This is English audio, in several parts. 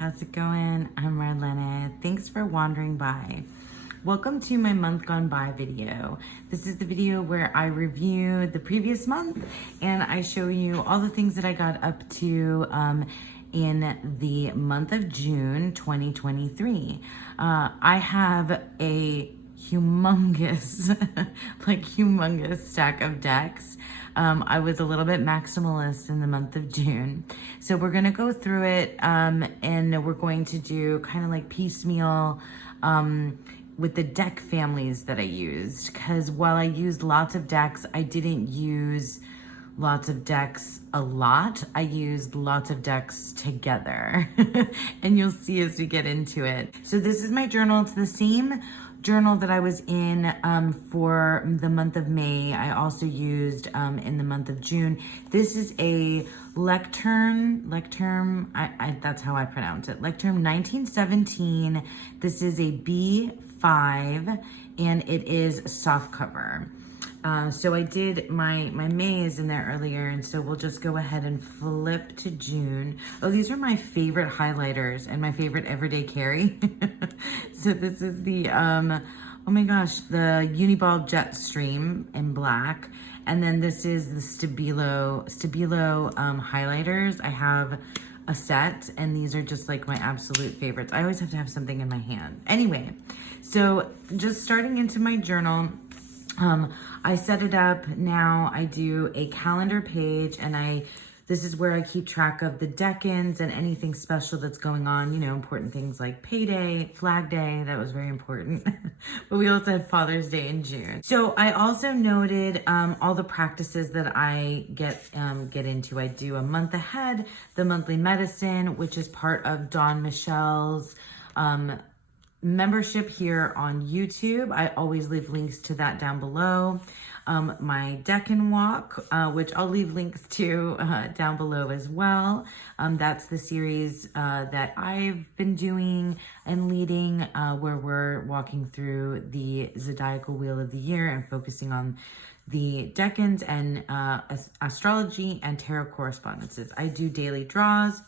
how's it going? I'm Marlena. Thanks for wandering by. Welcome to my month gone by video. This is the video where I review the previous month and I show you all the things that I got up to in the month of June 2023. I have a humongous humongous stack of decks. I was a little bit maximalist in the month of June, so we're gonna go through it and we're going to do kind of like piecemeal with the deck families that I used, because while I used lots of decks, I didn't use lots of decks a lot. I used lots of decks together and you'll see as we get into it. So this is my journal. It's the same journal that I was in for the month of May. I also used in the month of June. This is a Lectern, that's how I pronounce it, Lectern 1917. This is a B5 and it is soft cover. So I did my May is in there earlier, and so we'll just go ahead and flip to June. Oh, these are my favorite highlighters and my favorite everyday carry. So this is the, oh my gosh, the Uniball Jetstream in black. And then this is the Stabilo highlighters. I have a set, and these are just like my absolute favorites. I always have to have something in my hand. Anyway, so just starting into my journal, I set it up now. I do a calendar page, and this is where I keep track of the deck-ins and anything special that's going on, you know, important things like payday, Flag Day, that was very important. But we also had Father's Day in June. So I also noted all the practices that I get into. I do a month ahead, the monthly medicine, which is part of Dawn Michelle's membership here on YouTube. I always leave links to that down below. My deck and walk, which I'll leave links to down below as well. That's the series that I've been doing and leading, where we're walking through the zodiacal wheel of the year and focusing on the decans and astrology and tarot correspondences. I do daily draws.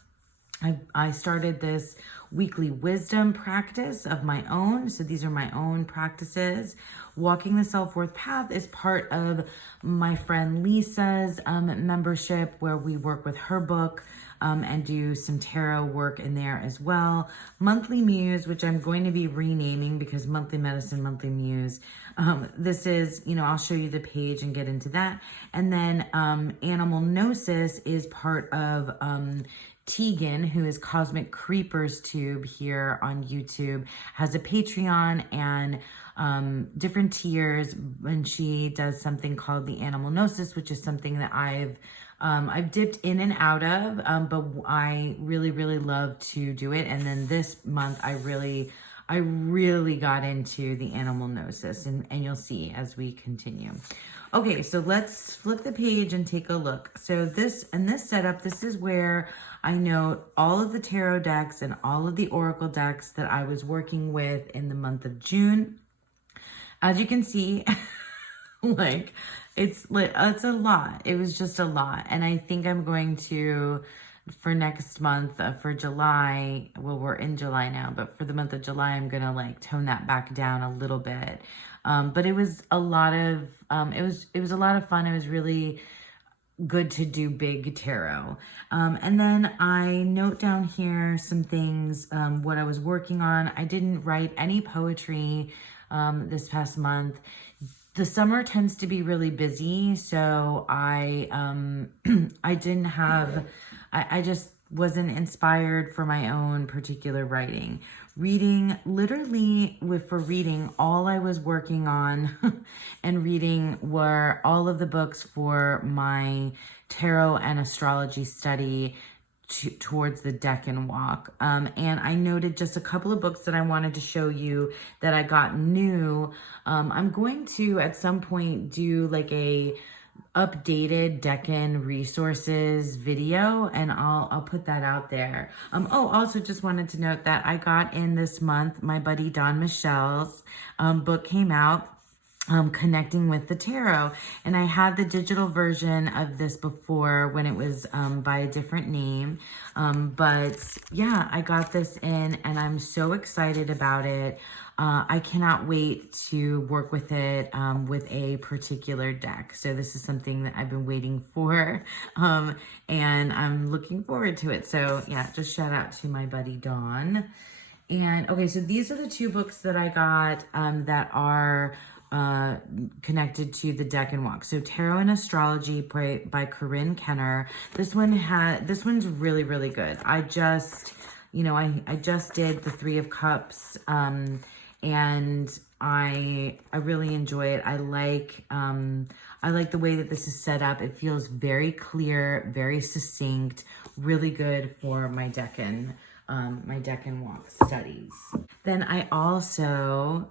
I started this weekly wisdom practice of my own. So these are my own practices. Walking the Self-Worth Path is part of my friend Lisa's membership, where we work with her book and do some tarot work in there as well. Monthly Muse, which I'm going to be renaming because Monthly Medicine, Monthly Muse. This is, you know, I'll show you the page and get into that. And then Animal Gnosis is part of Tegan, who is Cosmic Creepers Tube here on YouTube, has a Patreon and different tiers, and she does something called the Animal Gnosis, which is something that I've dipped in and out of, but I really love to do it. And then this month I really got into the Animal Gnosis, and you'll see as we continue. Okay, so let's flip the page and take a look. So this setup, this is where I note all of the tarot decks and all of the oracle decks that I was working with in the month of June. As you can see, it's a lot. It was just a lot. And I think I'm going to, for next month, for July, well, we're in July now, but for the month of July, I'm going to tone that back down a little bit. But it was a lot of, it was a lot of fun. It was really good to do big tarot. And then I note down here some things, what I was working on. I didn't write any poetry this past month. The summer tends to be really busy, so I didn't have, I just wasn't inspired for my own particular writing. Reading, literally for reading, all I was working on and reading were all of the books for my tarot and astrology study towards the deck and walk. And I noted just a couple of books that I wanted to show you that I got new. I'm going to at some point do like a updated Deccan resources video, and I'll put that out there. Also just wanted to note that I got in this month, my buddy Dawn Michelle's book came out. connecting with the tarot. And I had the digital version of this before when it was by a different name. But yeah, I got this in and I'm so excited about it. I cannot wait to work with it with a particular deck. So this is something that I've been waiting for and I'm looking forward to it. So yeah, just shout out to my buddy Dawn. And okay, so these are the two books that I got that are connected to the deck and walk. So Tarot and Astrology by Corinne Kenner. This one's really, really good. I just did the Three of Cups, and I really enjoy it. I like the way that this is set up. It feels very clear, very succinct, really good for my deck and walk studies. Then I also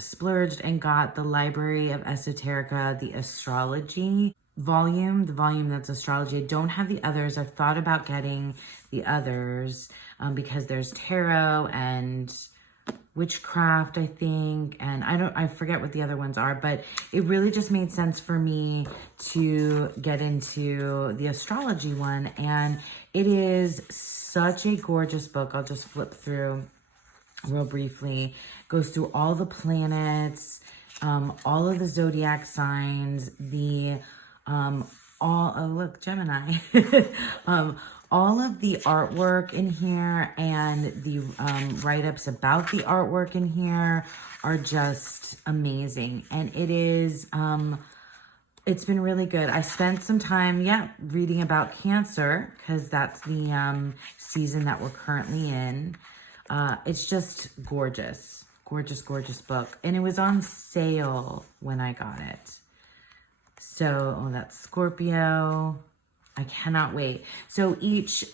splurged and got the Library of Esoterica, the astrology volume, the volume that's astrology. I don't have the others. I've thought about getting the others because there's tarot and witchcraft, I think, and I forget what the other ones are, but it really just made sense for me to get into the astrology one, and it is such a gorgeous book. I'll just flip through real briefly. Goes through all the planets, all of the zodiac signs, oh look, Gemini. All of the artwork in here and the write-ups about the artwork in here are just amazing. And it is, it's been really good. I spent some time, reading about Cancer because that's the season that we're currently in. It's just gorgeous, gorgeous, gorgeous book. And it was on sale when I got it. So, that's Scorpio. I cannot wait. So each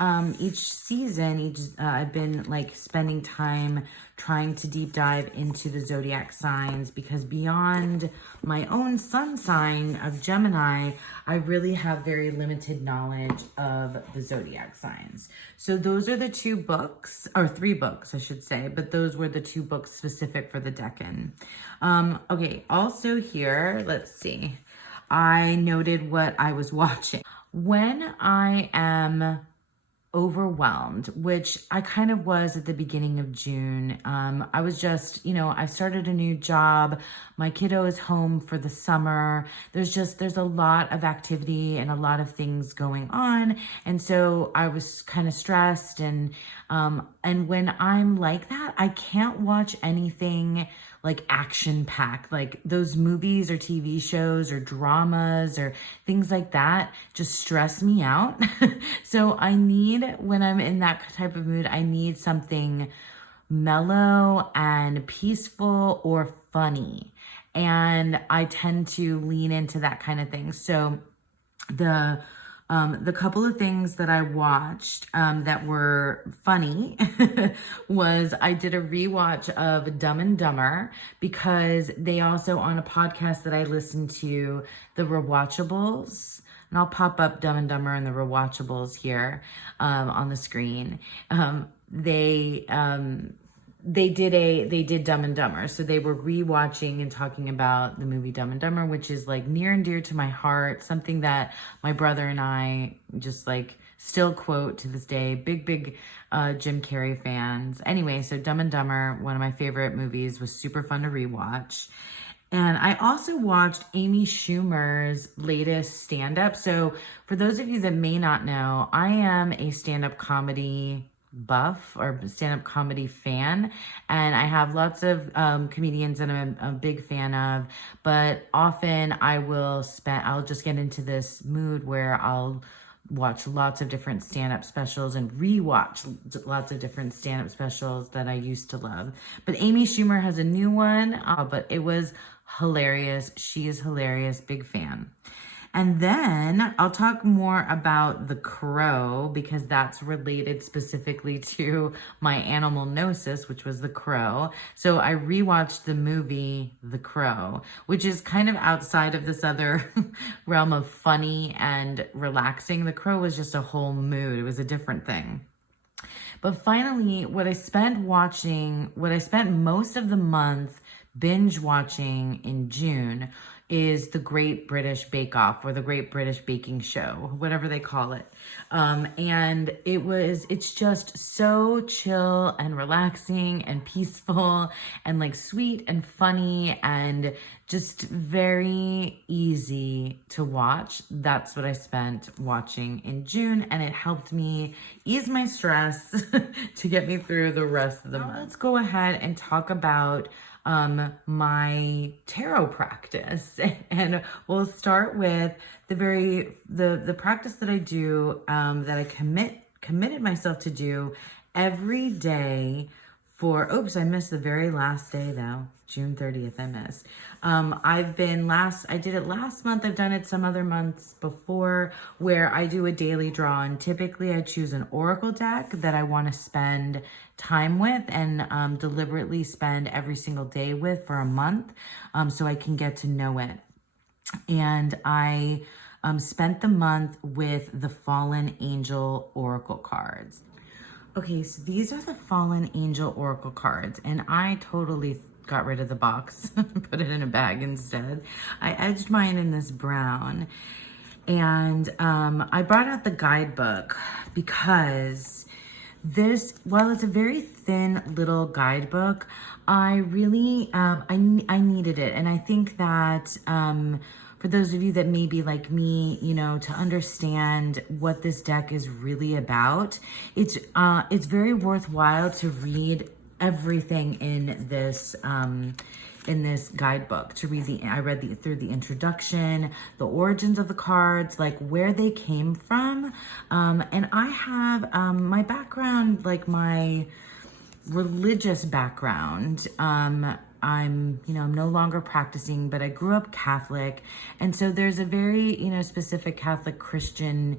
season, I've been like spending time trying to deep dive into the zodiac signs, because beyond my own sun sign of Gemini, I really have very limited knowledge of the zodiac signs. So those are the two books, or three books, I should say, but those were the two books specific for the Decan. Okay, also here, let's see. I noted what I was watching. When I am overwhelmed, which I kind of was at the beginning of June, I was just, I started a new job. My kiddo is home for the summer. There's a lot of activity and a lot of things going on. And so I was kind of stressed, and when I'm like that, I can't watch anything like action-packed, like those movies or TV shows or dramas or things like that just stress me out. So I need, when I'm in that type of mood, I need something mellow and peaceful or funny. And I tend to lean into that kind of thing. So the couple of things that I watched that were funny was I did a rewatch of Dumb and Dumber, because they also, on a podcast that I listened to, the Rewatchables, and I'll pop up Dumb and Dumber and the Rewatchables here on the screen. They did Dumb and Dumber. So they were rewatching and talking about the movie Dumb and Dumber, which is like near and dear to my heart, something that my brother and I just like still quote to this day. Big Jim Carrey fans. Anyway, so Dumb and Dumber, one of my favorite movies, was super fun to rewatch. And I also watched Amy Schumer's latest stand-up. So for those of you that may not know, I am a stand-up comedy buff or stand-up comedy fan, and I have lots of comedians that I'm a big fan of, but often I'll just get into this mood where I'll watch lots of different stand-up specials and rewatch lots of different stand-up specials that I used to love. But Amy Schumer has a new one, but it was hilarious. She is hilarious, big fan. And then I'll talk more about The Crow, because that's related specifically to my animal gnosis, which was The Crow. So I rewatched the movie The Crow, which is kind of outside of this other realm of funny and relaxing. The Crow was just a whole mood. It was a different thing. But finally, what I spent most of the month binge watching in June is the Great British Bake Off, or the Great British Baking Show, whatever they call it. And it's just so chill and relaxing and peaceful and like sweet and funny and just very easy to watch. That's what I spent watching in June, and it helped me ease my stress to get me through the rest of the month. Let's go ahead and talk about my tarot practice, and we'll start with the practice that I do, that I committed myself to do every day for, oops, I missed the very last day though, June 30th, I missed. I did it last month. I've done it some other months before, where I do a daily draw, and typically I choose an oracle deck that I want to spend time with and deliberately spend every single day with for a month, so I can get to know it. And I spent the month with the Fallen Angel Oracle cards. Okay, so these are the Fallen Angel Oracle cards, and I totally got rid of the box, put it in a bag instead. I edged mine in this brown, and I brought out the guidebook because this, while it's a very thin little guidebook, I really, I needed it. And I think that for those of you that may be like me, you know, to understand what this deck is really about, it's very worthwhile to read everything in this guidebook. I read through the introduction, the origins of the cards, like where they came from, and I have my background, like my religious background. I'm no longer practicing, but I grew up Catholic. And so there's a very, specific Catholic Christian,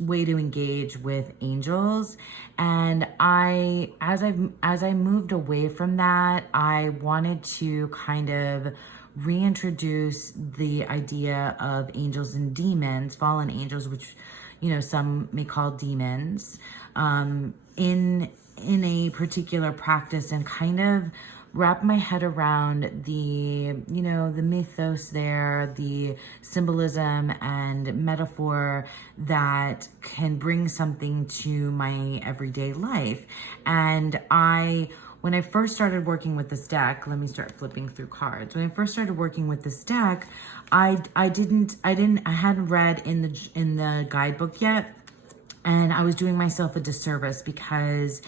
way to engage with angels. And as I moved away from that, I wanted to kind of reintroduce the idea of angels and demons, fallen angels, which, some may call demons, in a particular practice, and kind of wrap my head around the mythos there, the symbolism and metaphor that can bring something to my everyday life. And when I first started working with this deck, let me start flipping through cards. When I first started working with this deck, I hadn't read in the guidebook yet. And I was doing myself a disservice because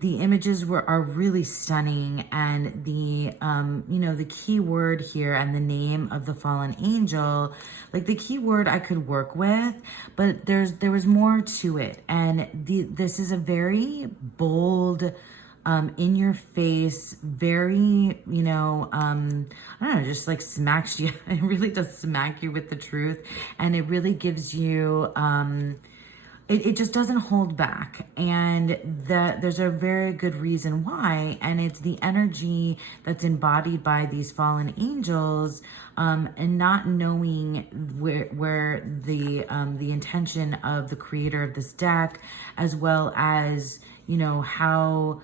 the images are really stunning, and the key word here and the name of the fallen angel, like the key word I could work with, but there was more to it. And this is a very bold, in your face, very, I don't know, just like smacks you. It really does smack you with the truth. And it really gives you, it just doesn't hold back. And there's a very good reason why. And it's the energy that's embodied by these fallen angels, and not knowing where the intention of the creator of this deck, as well as, how,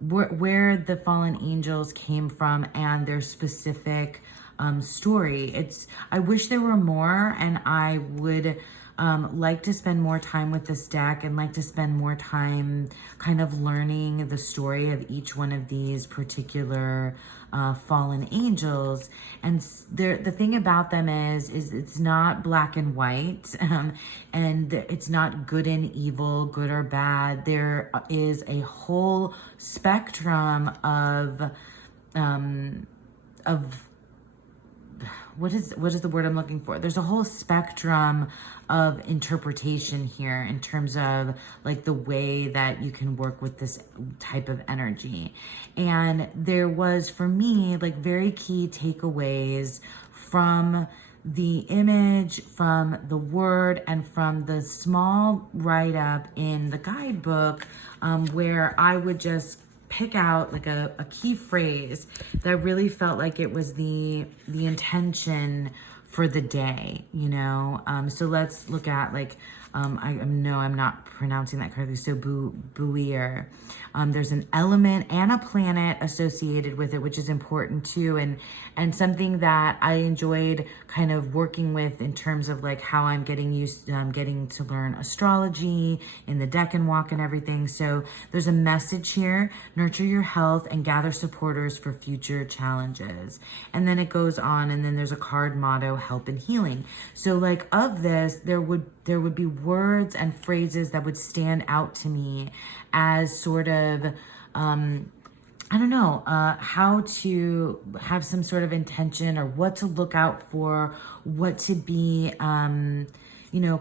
where the fallen angels came from and their specific story. I wish there were more, and I would like to spend more time with this deck, and like to spend more time kind of learning the story of each one of these particular fallen angels. And the thing about them is it's not black and white, and it's not good and evil, good or bad. There is a whole spectrum of what is the word I'm looking for? There's a whole spectrum of interpretation here in terms of like the way that you can work with this type of energy. And there was, for me, like very key takeaways from the image, from the word, and from the small write-up in the guidebook, where I would just pick out like a key phrase that really felt like it was the intention for the day, So let's look at like I know I'm not pronouncing that correctly, so buoyer. There's an element and a planet associated with it, which is important too, and something that I enjoyed kind of working with in terms of like how I'm getting to learn astrology in the deck and walk and everything. So there's a message here: nurture your health and gather supporters for future challenges. And then it goes on, and then there's a card motto: help and healing. So like of this, there would be words and phrases that would stand out to me as sort of, I don't know, how to have some sort of intention, or what to look out for, what to be,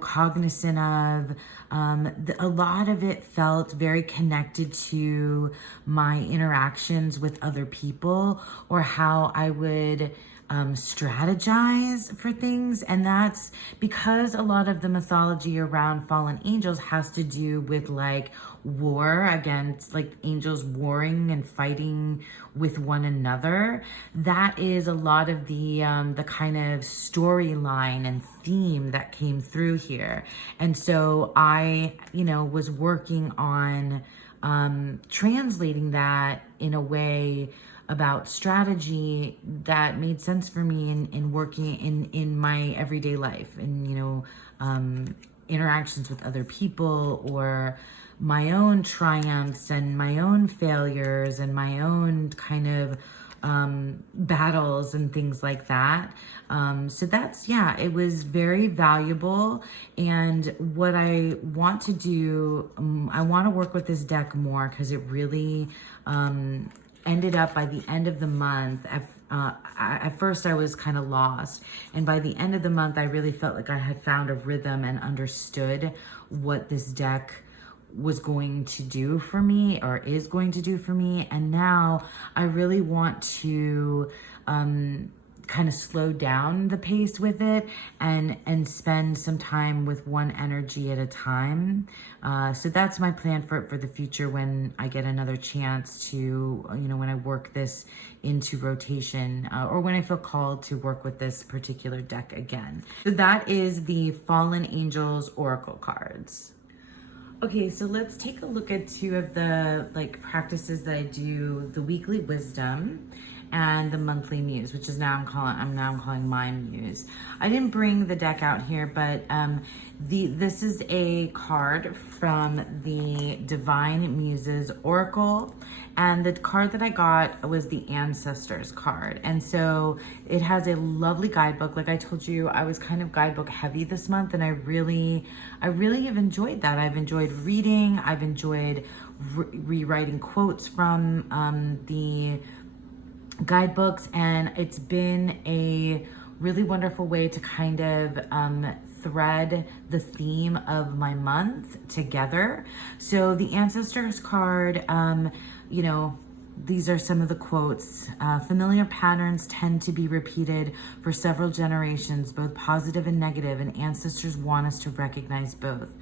cognizant of. A lot of it felt very connected to my interactions with other people, or how I would strategize for things. And that's because a lot of the mythology around fallen angels has to do with like war against, like angels warring and fighting with one another. That is a lot of the kind of storyline and theme that came through here. And so I, was working on translating that in a way about strategy that made sense for me in working in my everyday life, and interactions with other people, or my own triumphs and my own failures and my own kind of battles and things like that. So that's, it was very valuable. And what I want to do, I want to work with this deck more, because it really ended up by the end of the month. At first I was kind of lost, and by the end of the month I really felt like I had found a rhythm and understood what this deck was going to do for me, or is going to do for me. And now I really want to kind of slow down the pace with it, and spend some time with one energy at a time. So that's my plan for the future, when I get another chance to, when I work this into rotation, or when I feel called to work with this particular deck again. So that is the Fallen Angels Oracle cards. Okay, so let's take a look at two of the practices that I do: the weekly wisdom and the monthly muse, which is I'm calling my muse. I didn't bring the deck out here, but this is a card from the Divine Muses Oracle, and the card that I got was the Ancestors card. And so it has a lovely guidebook. Like I told you, I was kind of guidebook heavy this month, and I really have enjoyed that. I've enjoyed reading. I've enjoyed rewriting quotes from the guidebooks, and it's been a really wonderful way to kind of thread the theme of my month together. So the Ancestors card, these are some of the quotes. Familiar patterns tend to be repeated for several generations, both positive and negative, and ancestors want us to recognize both.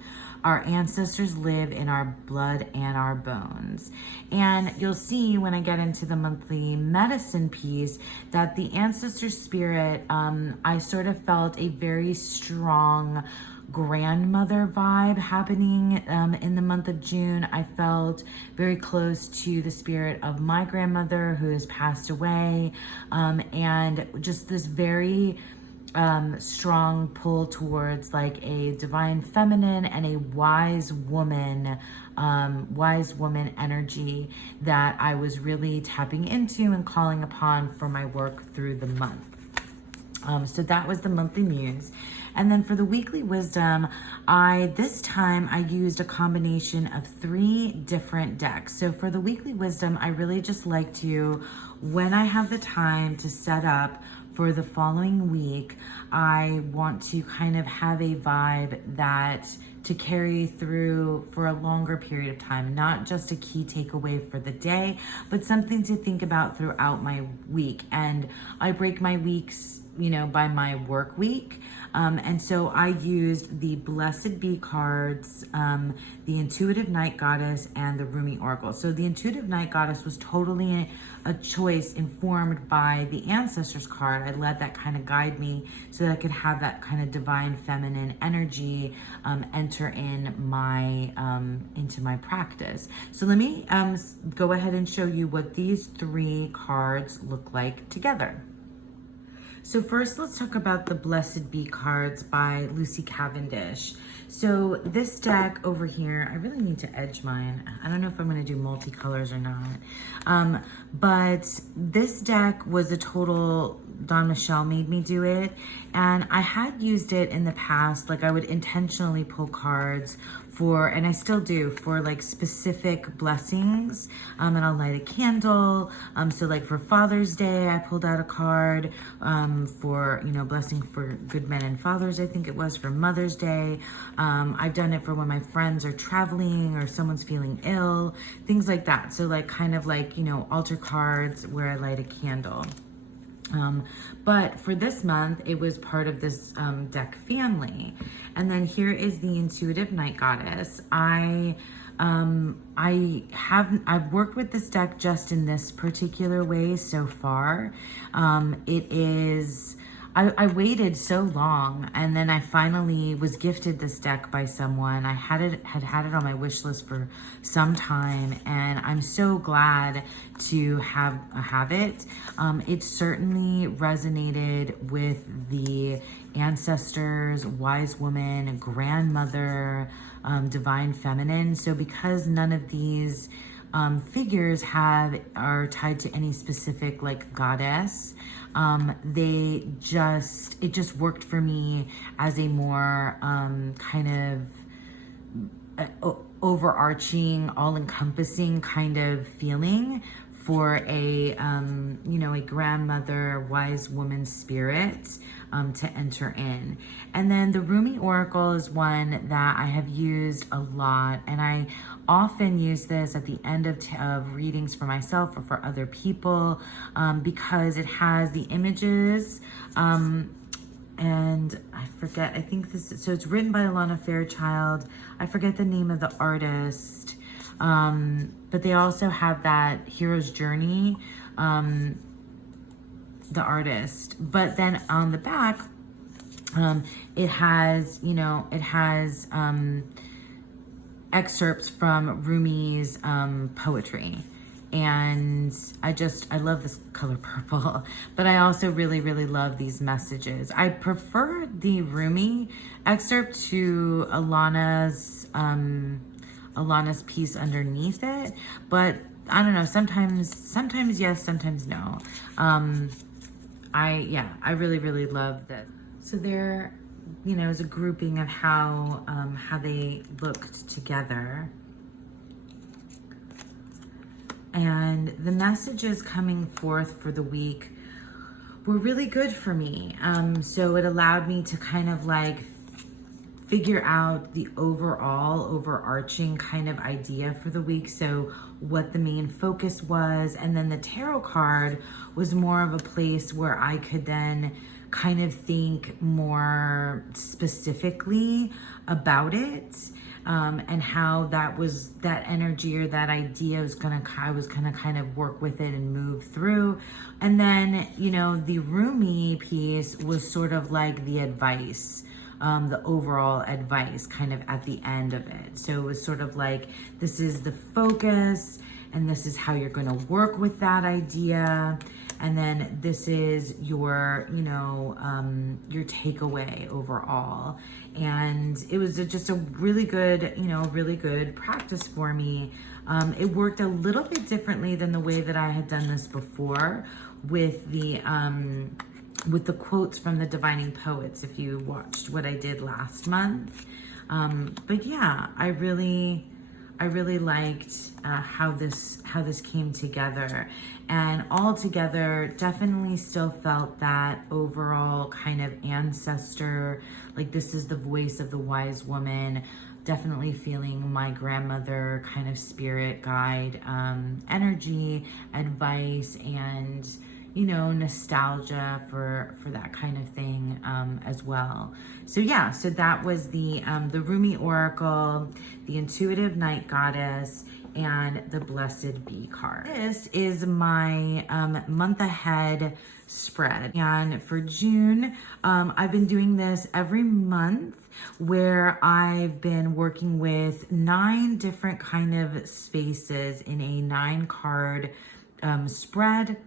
Our ancestors live in our blood and our bones. And you'll see when I get into the monthly medicine piece that the ancestor spirit, I sort of felt a very strong grandmother vibe happening in the month of June. I felt very close to the spirit of my grandmother, who has passed away, and just this very strong pull towards like a divine feminine and a wise woman energy that I was really tapping into and calling upon for my work through the month. So that was the monthly muse. And then for the weekly wisdom, this time I used a combination of 3 different decks. So for the weekly wisdom, I really just like to, when I have the time to set up for the following week, I want to kind of have a vibe that to carry through for a longer period of time, not just a key takeaway for the day, but something to think about throughout my week. And I break my weeks by my work week. And so I used the Blessed Bee cards, the Intuitive Night Goddess, and the Rumi Oracle. So the Intuitive Night Goddess was totally a choice informed by the Ancestors card. I let that kind of guide me so that I could have that kind of divine feminine energy enter in my into my practice. So let me go ahead and show you what these 3 cards look like together. So first, let's talk about the Blessed Bee cards by Lucy Cavendish. So this deck over here, I really need to edge mine. I don't know if I'm going to do multicolors or not. But this deck was a total, Don Michelle made me do it. And I had used it in the past. Like I would intentionally pull cards for, and I still do, for like specific blessings. And I'll light a candle. So like for Father's Day, I pulled out a card for, blessing for good men and fathers, I think it was, for Mother's Day. I've done it for when my friends are traveling or someone's feeling ill, things like that. So like kind of like, altar cards where I light a candle. But for this month, it was part of this deck family. And then here is the Intuitive Night Goddess. I've worked with this deck just in this particular way so far. I waited so long, and then I finally was gifted this deck by someone. I had it on my wish list for some time, and I'm so glad to have it. It certainly resonated with the ancestors, wise woman, grandmother, divine feminine. So because none of these figures are tied to any specific like goddess, it just worked for me as a more kind of overarching, all-encompassing kind of feeling for a grandmother, wise woman spirit to enter in. And then the Rumi Oracle is one that I have used a lot, and I often use this at the end of readings for myself or for other people because it has the images, and I forget, I think so it's written by Alana Fairchild. I forget the name of the artist, but they also have that Hero's Journey, the artist. But then on the back, it has excerpts from Rumi's poetry. And I love this color purple, but I also really, really love these messages. I prefer the Rumi excerpt to Alana's piece underneath it, but I don't know, sometimes yes, sometimes no. I really, really love this. So there, is a grouping of how they looked together. And the messages coming forth for the week were really good for me. So it allowed me to kind of like figure out the overarching kind of idea for the week. So what the main focus was. And then the tarot card was more of a place where I could then kind of think more specifically about it. And how that energy or that idea I was gonna kind of work with it and move through. And then, the Rumi piece was sort of like the advice, the overall advice kind of at the end of it. So it was sort of like, this is the focus and this is how you're gonna work with that idea. And then this is your takeaway overall. And it was just a really good practice for me. It worked a little bit differently than the way that I had done this before with the quotes from the Divining Poets, if you watched what I did last month. But yeah, I really liked how this came together, and all together definitely still felt that overall kind of ancestor, like this is the voice of the wise woman, definitely feeling my grandmother kind of spirit guide, energy, advice, and you know, nostalgia for that kind of thing as well. So yeah, so that was the Rumi Oracle, the Intuitive Night Goddess, and the Blessed Bee card. This is my month ahead spread, and for June, I've been doing this every month, where I've been working with 9 different kind of spaces in a 9 card spread,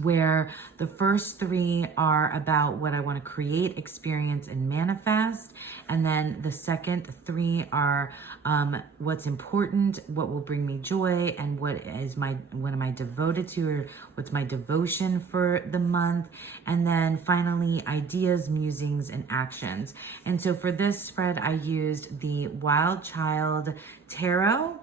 where the first 3 are about what I want to create, experience, and manifest. And then the second 3 are what's important, what will bring me joy, and what am I devoted to, or what's my devotion for the month. And then finally, ideas, musings, and actions. And so for this spread, I used the Wild Child Tarot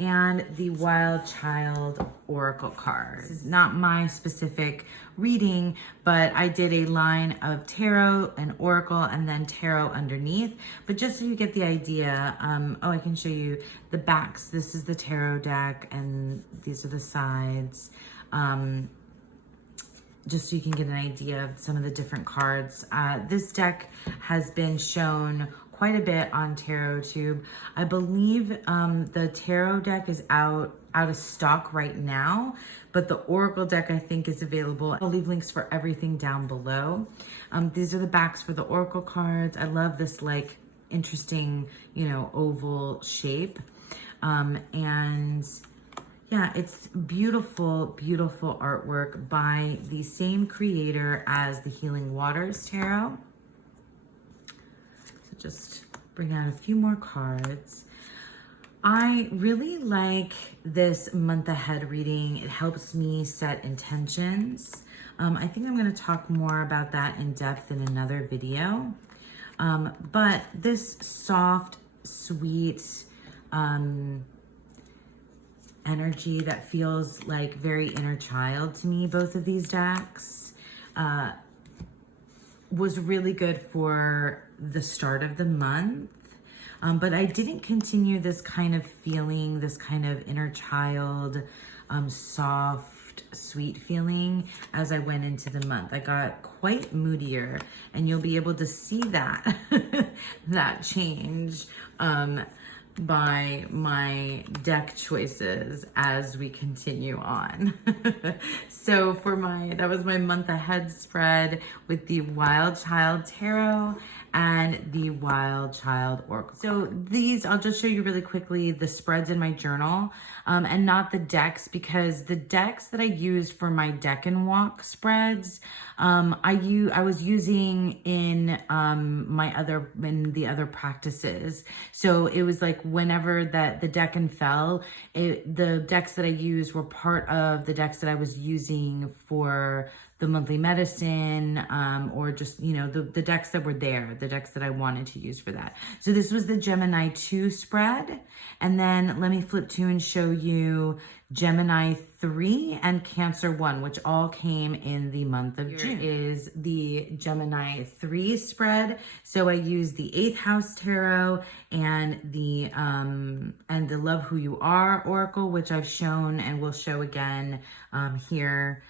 and the Wild Child Oracle card. This is not my specific reading, but I did a line of tarot and oracle and then tarot underneath. But just so you get the idea, I can show you the backs. This is the tarot deck and these are the sides. Just so you can get an idea of some of the different cards. This deck has been shown quite a bit on TarotTube. I believe the tarot deck is out of stock right now, but the oracle deck I think is available. I'll leave links for everything down below. These are the backs for the oracle cards. I love this like interesting, you know, oval shape. And yeah, it's beautiful, beautiful artwork by the same creator as the Healing Waters Tarot. Just bring out a few more cards. I really like this month ahead reading. It helps me set intentions. I think I'm going to talk more about that in depth in another video. But this soft, sweet energy that feels like very inner child to me, both of these decks, was really good for the start of the month. But I didn't continue this kind of feeling, this kind of inner child, soft, sweet feeling as I went into the month. I got quite moodier, and you'll be able to see that, that change by my deck choices as we continue on. So that was my month ahead spread with the Wild Child Tarot and the Wild Child Oracle. So these, I'll just show you really quickly the spreads in my journal, and not the decks, because the decks that I used for my deck and walk spreads, I was using in the other practices. So it was like whenever the deck and fell, the decks that I used were part of the decks that I was using for the monthly medicine, or just, you know, the decks that were there, the decks that I wanted to use for that. So this was the Gemini 2 spread. And then let me flip to and show you Gemini 3 and Cancer 1, which all came in the month of June. Here is the Gemini 3 spread. So I used the 8th House Tarot and the Love Who You Are Oracle, which I've shown and will show again here.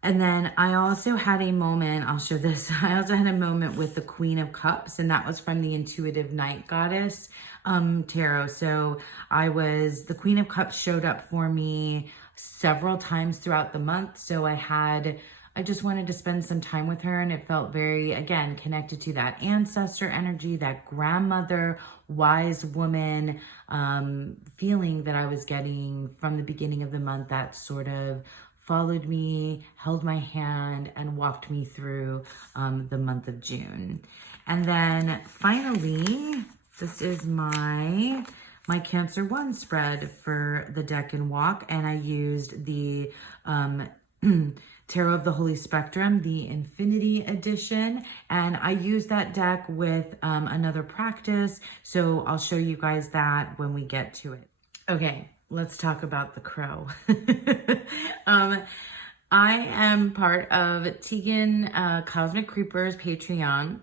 And then I also had a moment, I'll show this, I also had a moment with the Queen of Cups, and that was from the Intuitive Night Goddess Tarot. So the Queen of Cups showed up for me several times throughout the month. So I just wanted to spend some time with her, and it felt very, again, connected to that ancestor energy, that grandmother, wise woman feeling that I was getting from the beginning of the month, that sort of followed me, held my hand, and walked me through the month of June. And then finally, this is my Cancer 1 spread for the deck and walk, and I used the Tarot of the Holy Spectrum, the Infinity Edition, and I used that deck with another practice, so I'll show you guys that when we get to it. Okay. Let's talk about the crow. I am part of Tegan Cosmic Creepers Patreon,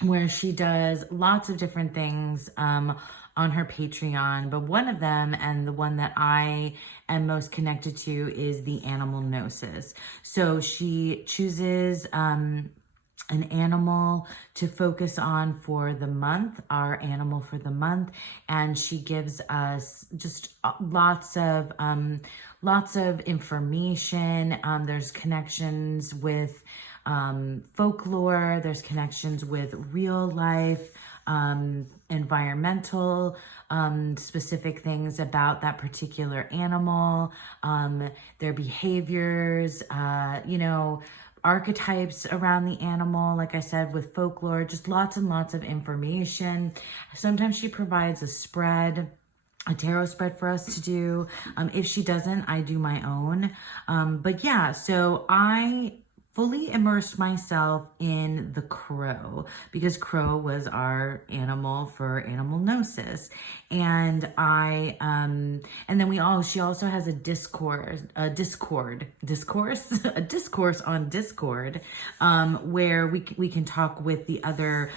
where she does lots of different things on her Patreon, but one of them, and the one that I am most connected to, is the animal gnosis. So she chooses an animal to focus on for the month, our animal for the month, and she gives us just lots of information. There's connections with folklore, there's connections with real life, environmental, specific things about that particular animal, their behaviors, archetypes around the animal, like I said, with folklore, just lots and lots of information. Sometimes she provides a tarot spread for us to do. If she doesn't, I do my own. But yeah, so I fully immersed myself in the crow, because crow was our animal for animal gnosis. And and then she also has a discourse on Discord, where we can talk with the other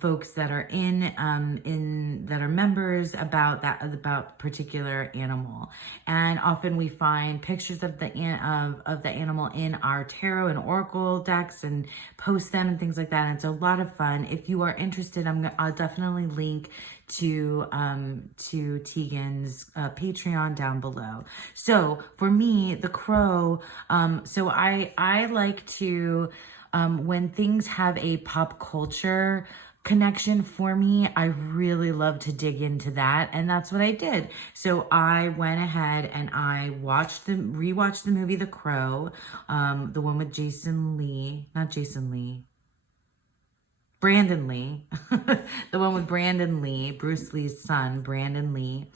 folks that are that are members about particular animal. And often we find pictures of the animal in our tarot and oracle decks and post them and things like that. And it's a lot of fun. If you are interested, I'll definitely link to Tegan's Patreon down below. So for me, the crow, so I like to, when things have a pop culture connection for me, I really love to dig into that, and that's what I did. So I went ahead and I rewatched the movie The Crow, the one with Brandon Lee, the one with Brandon Lee, Bruce Lee's son, Brandon Lee.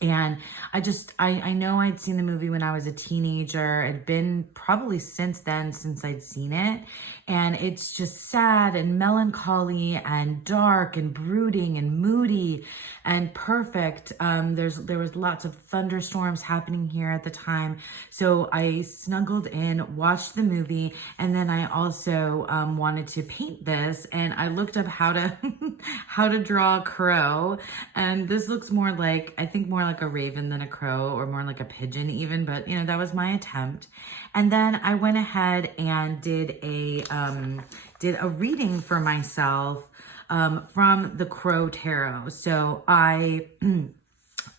And I know I'd seen the movie when I was a teenager. It'd been probably since then since I'd seen it. And it's just sad and melancholy and dark and brooding and moody and perfect. There was lots of thunderstorms happening here at the time. So I snuggled in, watched the movie, and then I also wanted to paint this. And I looked up how to draw a crow. And this looks more like, I think more like a raven than a crow, or more like a pigeon even, but that was my attempt. And then I went ahead and did a reading for myself from the Crow Tarot. So I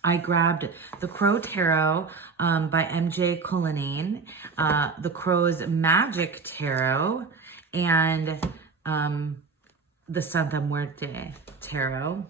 grabbed the Crow Tarot by MJ Cullinane, the Crow's Magick Tarot, and the Santa Muerte Tarot.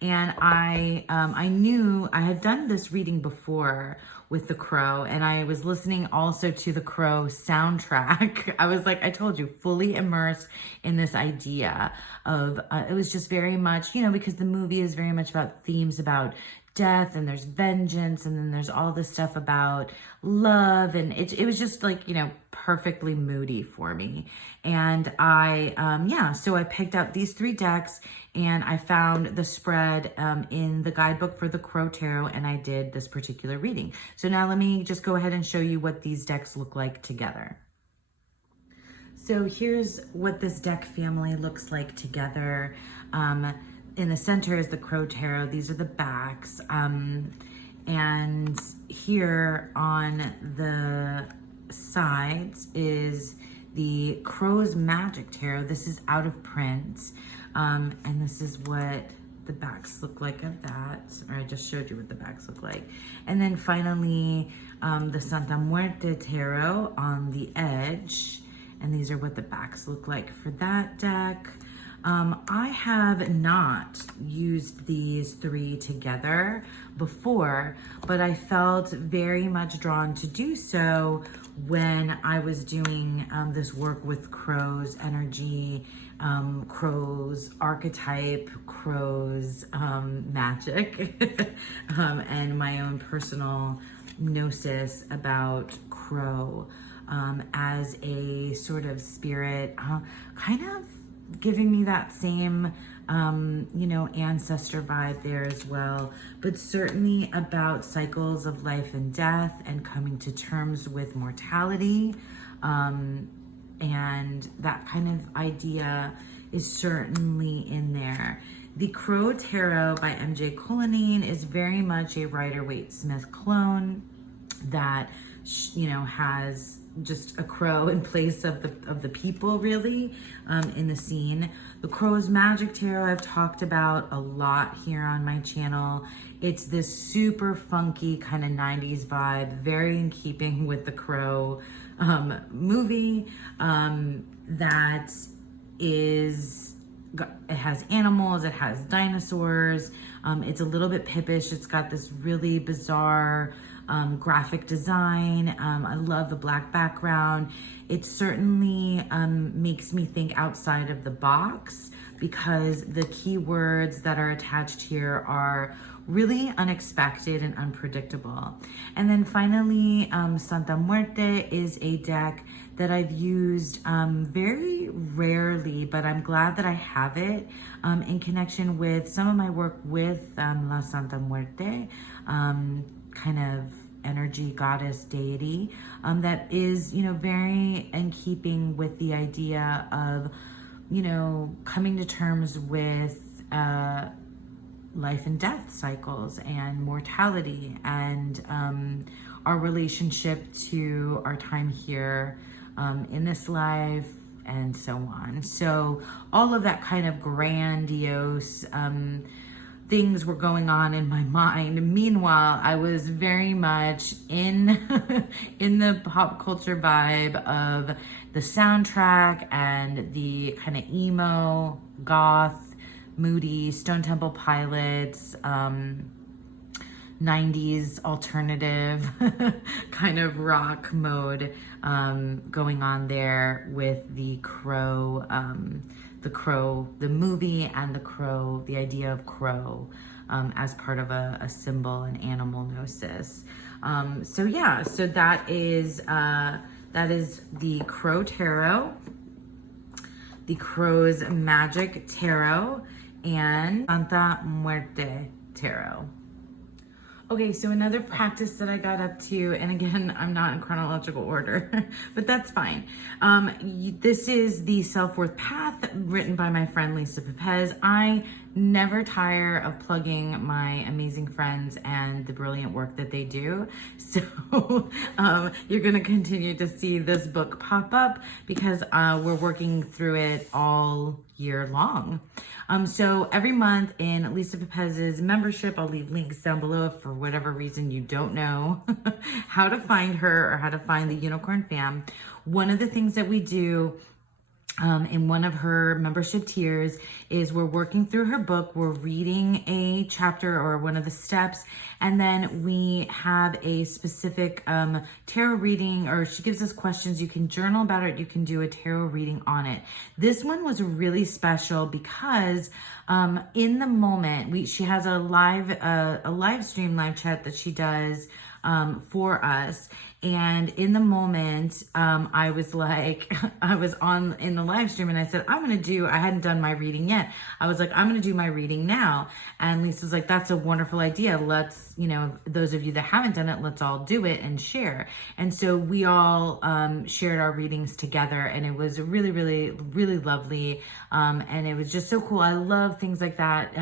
And I knew I had done this reading before with the Crow, and I was listening also to the Crow soundtrack. I was like, I told you, fully immersed in this idea of, it was just very much, because the movie is very much about themes about death, and there's vengeance, and then there's all this stuff about love, and it was just like, perfectly moody for me. And so I picked out these 3 decks, and I found the spread in the guidebook for the Crow Tarot, and I did this particular reading. So now let me just go ahead and show you what these decks look like together. So here's what this deck family looks like together. In the center is the Crow Tarot. These are the backs. And here on the sides is the Crow's Magick Tarot. This is out of print. And this is what the backs look like of that. Or I just showed you what the backs look like. And then finally, the Santa Muerte Tarot on the edge. And these are what the backs look like for that deck. I have not used these 3 together before, but I felt very much drawn to do so when I was doing this work with Crow's energy, Crow's archetype, Crow's magic, and my own personal gnosis about Crow as a sort of spirit, kind of giving me that same, ancestor vibe there as well, but certainly about cycles of life and death and coming to terms with mortality, and that kind of idea is certainly in there. The Crow Tarot by MJ Cullinane is very much a Rider-Waite-Smith clone that, you know, has just a crow in place of the people, really, in the scene. The Crow's Magic Tarot I've talked about a lot here on my channel. It's this super funky kind of 90s vibe, very in keeping with the Crow movie, that is, it has animals, it has dinosaurs, it's a little bit pippish, it's got this really bizarre graphic design. I love the black background. It certainly makes me think outside of the box, because the keywords that are attached here are really unexpected and unpredictable. And then finally, Santa Muerte is a deck that I've used very rarely, but I'm glad that I have it in connection with some of my work with La Santa Muerte, kind of energy goddess deity, that is, you know, very in keeping with the idea of, you know, coming to terms with life and death cycles and mortality, and our relationship to our time here in this life, and so on. So all of that kind of grandiose things were going on in my mind. Meanwhile, I was very much in in the pop culture vibe of the soundtrack and the kind of emo, goth, moody Stone Temple Pilots, 90s alternative kind of rock mode going on there with the Crow, the movie, and the Crow, the idea of Crow as part of a symbol, an animal gnosis. So yeah, so that is the Crow Tarot, the Crow's Magic Tarot, and Santa Muerte Tarot. Okay, so another practice that I got up to, and again, I'm not in chronological order, but that's fine. This is the Self-Worth Path, written by my friend Lisa Pepez. I never tire of plugging my amazing friends and the brilliant work that they do. So you're gonna continue to see this book pop up, because we're working through it all year long. So every month in Lisa Pepez's membership, I'll leave links down below if for whatever reason you don't know how to find her or how to find the Unicorn Fam. One of the things that we do in one of her membership tiers is we're working through her book, we're reading a chapter or one of the steps, and then we have a specific tarot reading, or she gives us questions. You can journal about it, you can do a tarot reading on it. This one was really special because in the moment, she has a live stream, live chat that she does for us. And in the moment, I was like, I was in the live stream and I said, I hadn't done my reading yet. I was like, I'm going to do my reading now. And Lisa was like, that's a wonderful idea. Let's, you know, those of you that haven't done it, let's all do it and share. And so we all shared our readings together, and it was really, really, really lovely. And it was just so cool. I love things like that.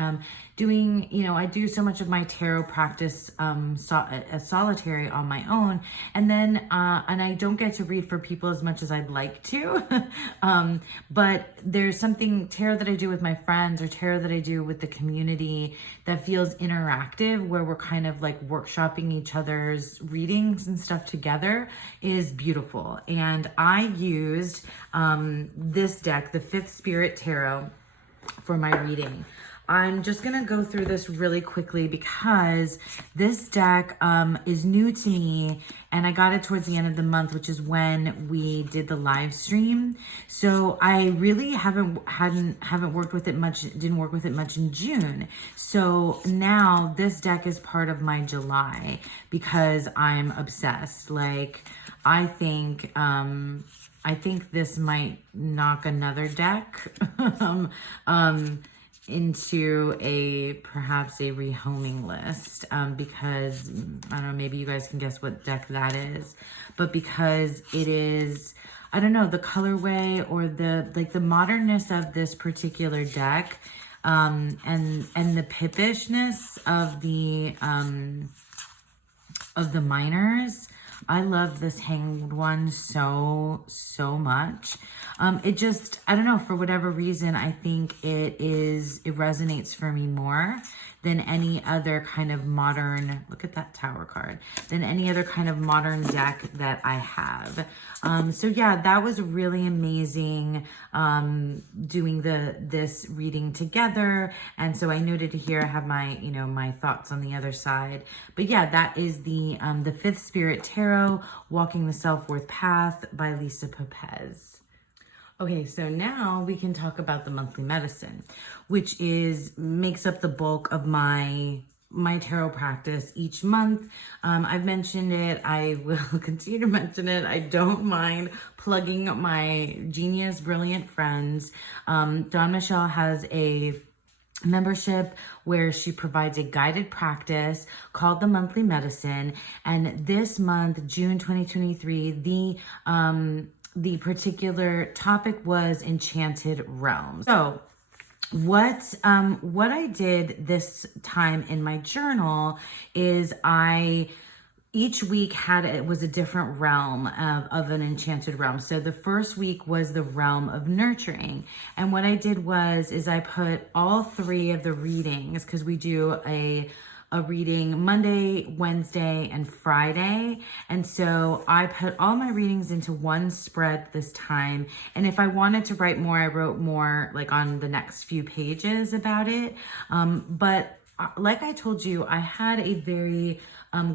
Doing, you know, I do so much of my tarot practice solitary on my own, and then and I don't get to read for people as much as I'd like to, but there's something tarot that I do with my friends or tarot that I do with the community that feels interactive, where we're kind of like workshopping each other's readings and stuff together, is beautiful. And I used this deck, the Fifth Spirit Tarot, for my reading. I'm just going to go through this really quickly because this deck is new to me, and I got it towards the end of the month, which is when we did the live stream. So I really haven't worked with it much, didn't work with it much in June. So now this deck is part of my July because I'm obsessed. Like, I think this might knock another deck into perhaps a rehoming list, because I don't know, maybe you guys can guess what deck that is, but because it is I don't know, the colorway or the like the modernness of this particular deck, and the pippishness of the minors. I love this hanged one so much. It just, I don't know, for whatever reason, I think it resonates for me more than any other kind of modern, look at that tower card, than any other kind of modern deck that I have. So yeah, that was really amazing, doing this reading together. And so I noted here, I have my, my thoughts on the other side. But yeah, that is the Fifth Spirit Tarot, Walking the Self-Worth Path by Lisa Pepez. Okay, so now we can talk about the monthly medicine, which makes up the bulk of my tarot practice each month. I've mentioned it. I will continue to mention it. I don't mind plugging my genius, brilliant friends. Dawn Michelle has a membership where she provides a guided practice called the monthly medicine. And this month, June 2023, the particular topic was enchanted realms. So what I did this time in my journal is each week was a different realm of an enchanted realm. So the first week was the realm of nurturing. And what I did is I put all three of the readings, because we do a reading Monday, Wednesday, and Friday. And so I put all my readings into one spread this time. And if I wanted to write more, I wrote more like on the next few pages about it. But like I told you, I had a very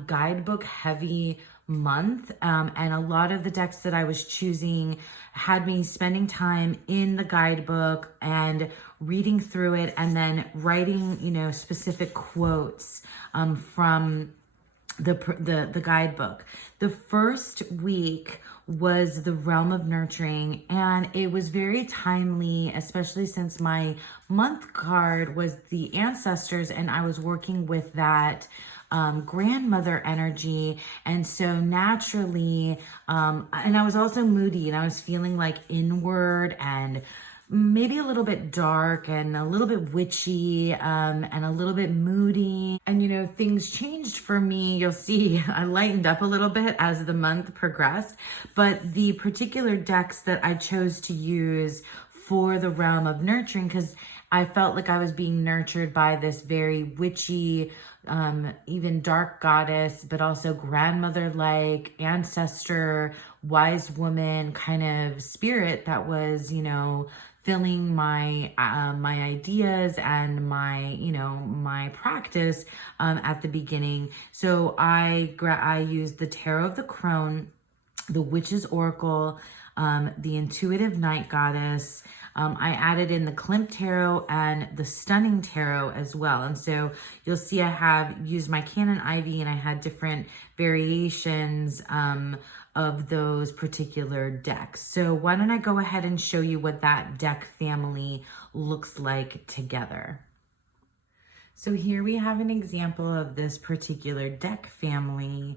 guidebook heavy month, and a lot of the decks that I was choosing had me spending time in the guidebook and reading through it and then writing, specific quotes from the guidebook. The first week was the realm of nurturing, and it was very timely, especially since my month card was the ancestors, and I was working with that grandmother energy. And so naturally, and I was also moody, and I was feeling like inward and maybe a little bit dark and a little bit witchy, and a little bit moody. And things changed for me. You'll see I lightened up a little bit as the month progressed. But the particular decks that I chose to use for the realm of nurturing, because I felt like I was being nurtured by this very witchy, even dark goddess, but also grandmother-like, ancestor, wise woman kind of spirit that was, filling my my ideas and my practice at the beginning. So I used the Tarot of the Crone, the Witch's Oracle, the Intuitive Night Goddess. I added in the Klimt Tarot and the Stunning Tarot as well. And so you'll see I have used my Canon Ivy, and I had different variations of those particular decks. So why don't I go ahead and show you what that deck family looks like together. So here we have an example of this particular deck family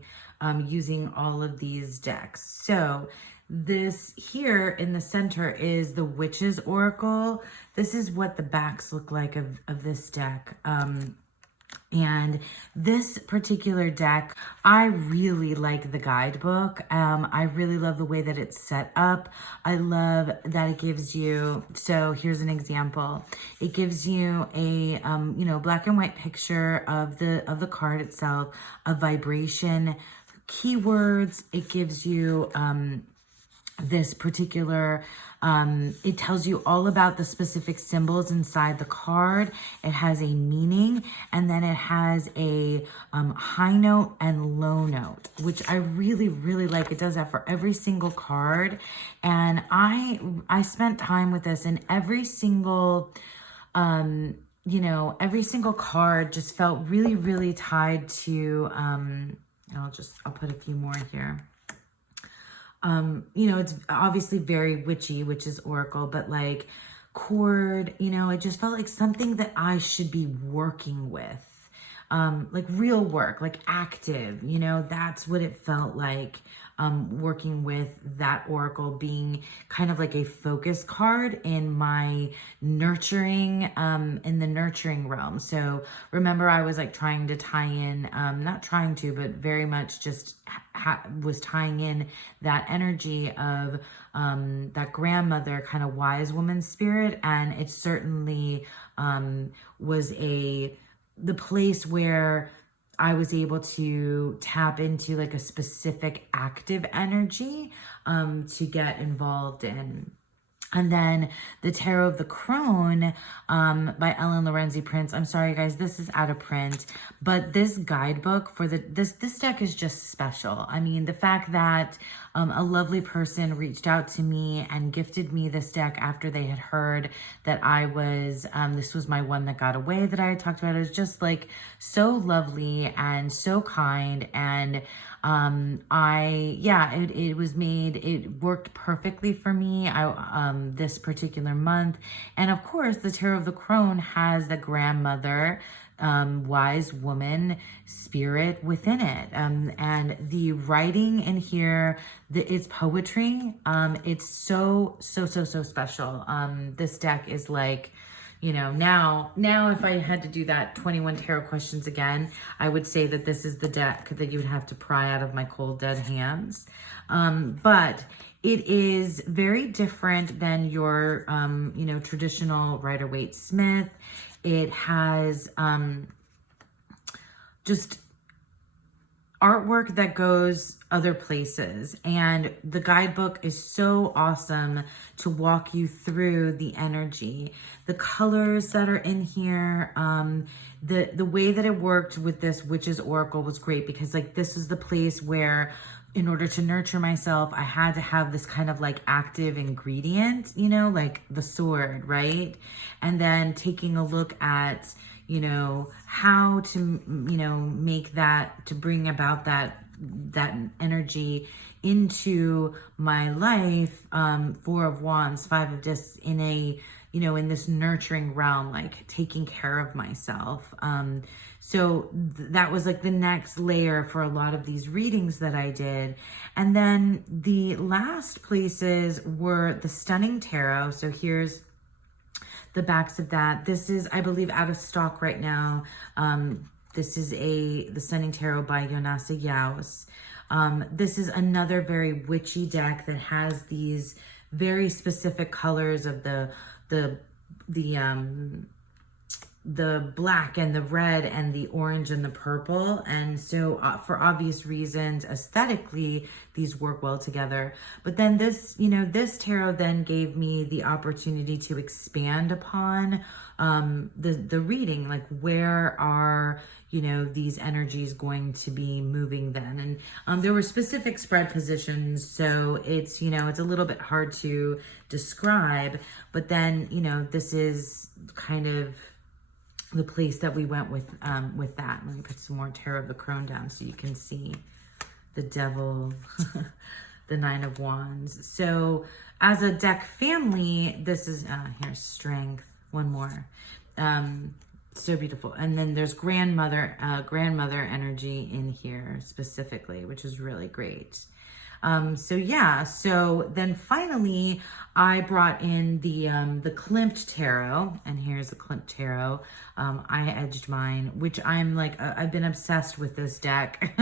using all of these decks. So this here in the center is the Witch's Oracle. This is what the backs look like of this deck. And this particular deck, I really like the guidebook. I really love the way that it's set up. I love that it gives you, so here's an example. It gives you a, black and white picture of the card itself, a vibration, keywords. It gives you, this particular, it tells you all about the specific symbols inside the card. It has a meaning, and then it has a high note and low note, which I really, really like. It does that for every single card. And I spent time with this, and every single, every single card just felt really, really tied to, I'll put a few more here. It's obviously very witchy, which is Oracle, but like cord, it just felt like something that I should be working with. like real work, like active, you know, that's what it felt like. Working with that oracle being kind of like a focus card in my nurturing, in the nurturing realm. So remember, I was like trying to tie in, not trying to, but very much just was tying in that energy of that grandmother kind of wise woman spirit. And it certainly was the place where I was able to tap into like a specific active energy to get involved in. And then the Tarot of the Crone by Ellen Lorenzi Prince. I'm sorry, guys, this is out of print, but this guidebook for this deck is just special. I mean, the fact that a lovely person reached out to me and gifted me this deck after they had heard that I was, this was my one that got away that I had talked about. It was just like so lovely and so kind. And it was made, it worked perfectly for me, this particular month. And of course, the Tarot of the Crone has the grandmother, wise woman spirit within it. And the writing in here, it's poetry. It's so special. This deck is like, you know, now if I had to do that 21 tarot questions again, I would say that this is the deck that you would have to pry out of my cold dead hands. But it is very different than your, you know, traditional Rider-Waite-Smith. It has just artwork that goes other places, and the guidebook is so awesome to walk you through the energy, the colors that are in here. The way that it worked with this witch's oracle was great, because like this is the place where in order to nurture myself, I had to have this kind of like active ingredient, you know, like the sword, right? And then taking a look at, you know, how to, you know, make that, to bring about that energy into my life. Four of Wands, Five of Discs, in a, you know, in this nurturing realm, like taking care of myself. So that was like the next layer for a lot of these readings that I did. And then the last places were the Stunning Tarot. So here's the backs of that. This is, I believe, out of stock right now. This is the Stunning Tarot by Yonasa Yaos. This is another very witchy deck that has these very specific colors of the black and the red and the orange and the purple. And so for obvious reasons, aesthetically, these work well together. But then this, you know, this tarot then gave me the opportunity to expand upon the reading, like where are, you know, these energies going to be moving then. And there were specific spread positions, so it's, you know, it's a little bit hard to describe, but then, you know, this is kind of the place that we went with that. Let me put some more Tarot of the Crone down so you can see the Devil, the Nine of Wands. So as a deck family, this is, here's Strength, one more. So beautiful. And then there's grandmother energy in here specifically, which is really great. So yeah, so then finally I brought in the Klimt Tarot, and here's the Klimt Tarot. I edged mine, which I'm like, I've been obsessed with this deck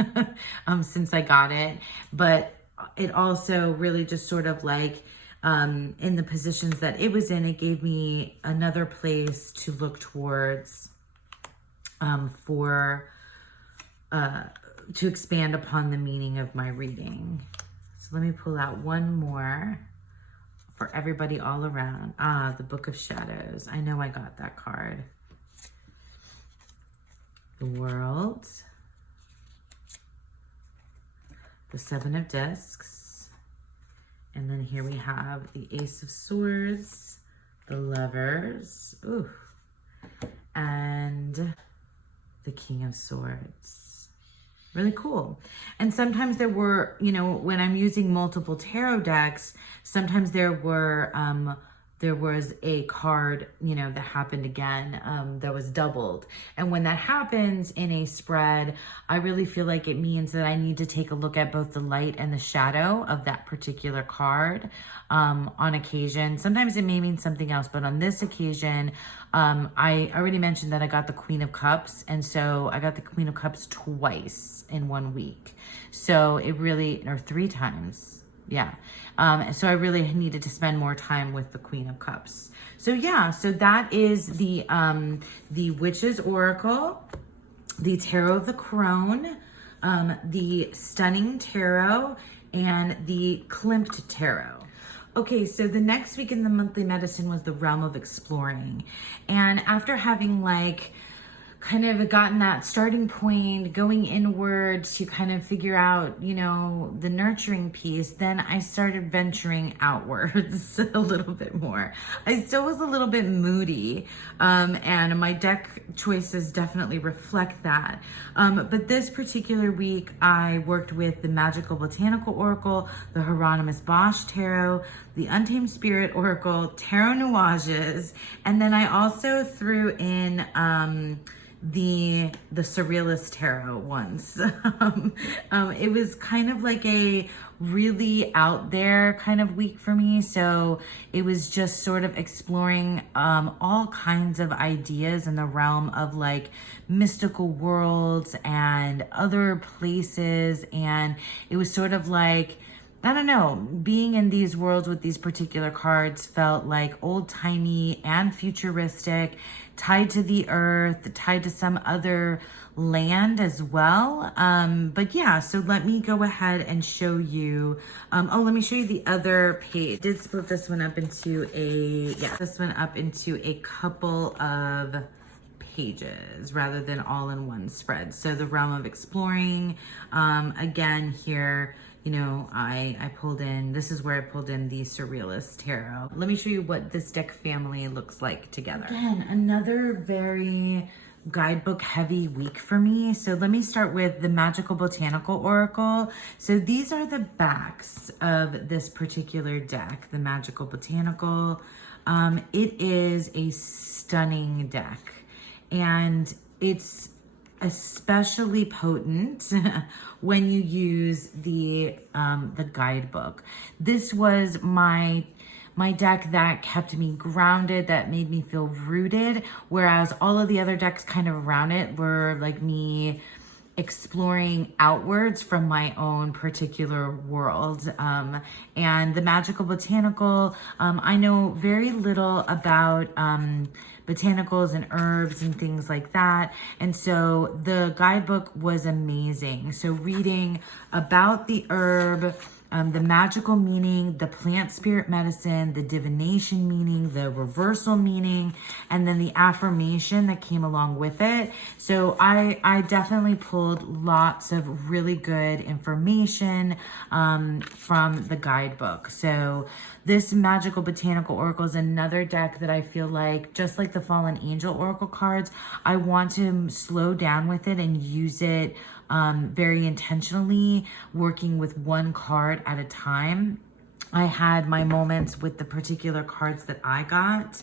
since I got it, but it also really just sort of like, in the positions that it was in, it gave me another place to look towards, to expand upon the meaning of my reading. So let me pull out one more for everybody all around. The Book of Shadows. I know I got that card. The World. The Seven of Discs. And then here we have the Ace of Swords, the Lovers, ooh, and the King of Swords. Really cool. And sometimes there were, you know, when I'm using multiple tarot decks, sometimes there were there was a card, that happened again, that was doubled. And when that happens in a spread, I really feel like it means that I need to take a look at both the light and the shadow of that particular card on occasion. Sometimes it may mean something else, but on this occasion, I already mentioned that I got the Queen of Cups. And so I got the Queen of Cups twice in 1 week. So it really, or 3 times. Yeah. So I really needed to spend more time with the Queen of Cups. So yeah, so that is the Witch's Oracle, the Tarot of the Crone, the Stunning Tarot, and the Klimt Tarot. Okay, so the next week in the monthly medicine was the Realm of Exploring. And after having kind of gotten that starting point, going inward to kind of figure out, the nurturing piece, then I started venturing outwards a little bit more. I still was a little bit moody, and my deck choices definitely reflect that. But this particular week, I worked with the Magical Botanical Oracle, the Hieronymus Bosch Tarot, the Untamed Spirit Oracle, Tarot Nuages, and then I also threw in the Surrealist Tarot ones. It was kind of like a really out there kind of week for me. So it was just sort of exploring all kinds of ideas in the realm of mystical worlds and other places. And it was sort of I don't know, being in these worlds with these particular cards felt like old-timey and futuristic, tied to the earth, tied to some other land as well. But yeah, so let me go ahead and show you, let me show you the other page. I did split this one up into a couple of pages rather than all in one spread. So the Realm of Exploring, again here, I pulled in, this is where I pulled in the Surrealist Tarot. Let me show you what this deck family looks like together. Again, another very guidebook heavy week for me. So let me start with the Magical Botanical Oracle. So these are the backs of this particular deck, the Magical Botanical. It is a stunning deck, and it's especially potent when you use the guidebook. This was my deck that kept me grounded, that made me feel rooted, whereas all of the other decks kind of around it were like me exploring outwards from my own particular world. And the Magical Botanical, I know very little about botanicals and herbs and things like that. And so the guidebook was amazing. So reading about the herb, the magical meaning, the plant spirit medicine, the divination meaning, the reversal meaning, and then the affirmation that came along with it. So I definitely pulled lots of really good information from the guidebook. So this Magical Botanical Oracle is another deck that I feel like, just like the Fallen Angel Oracle cards, I want to slow down with it and use it very intentionally, working with one card at a time. I had my moments with the particular cards that I got,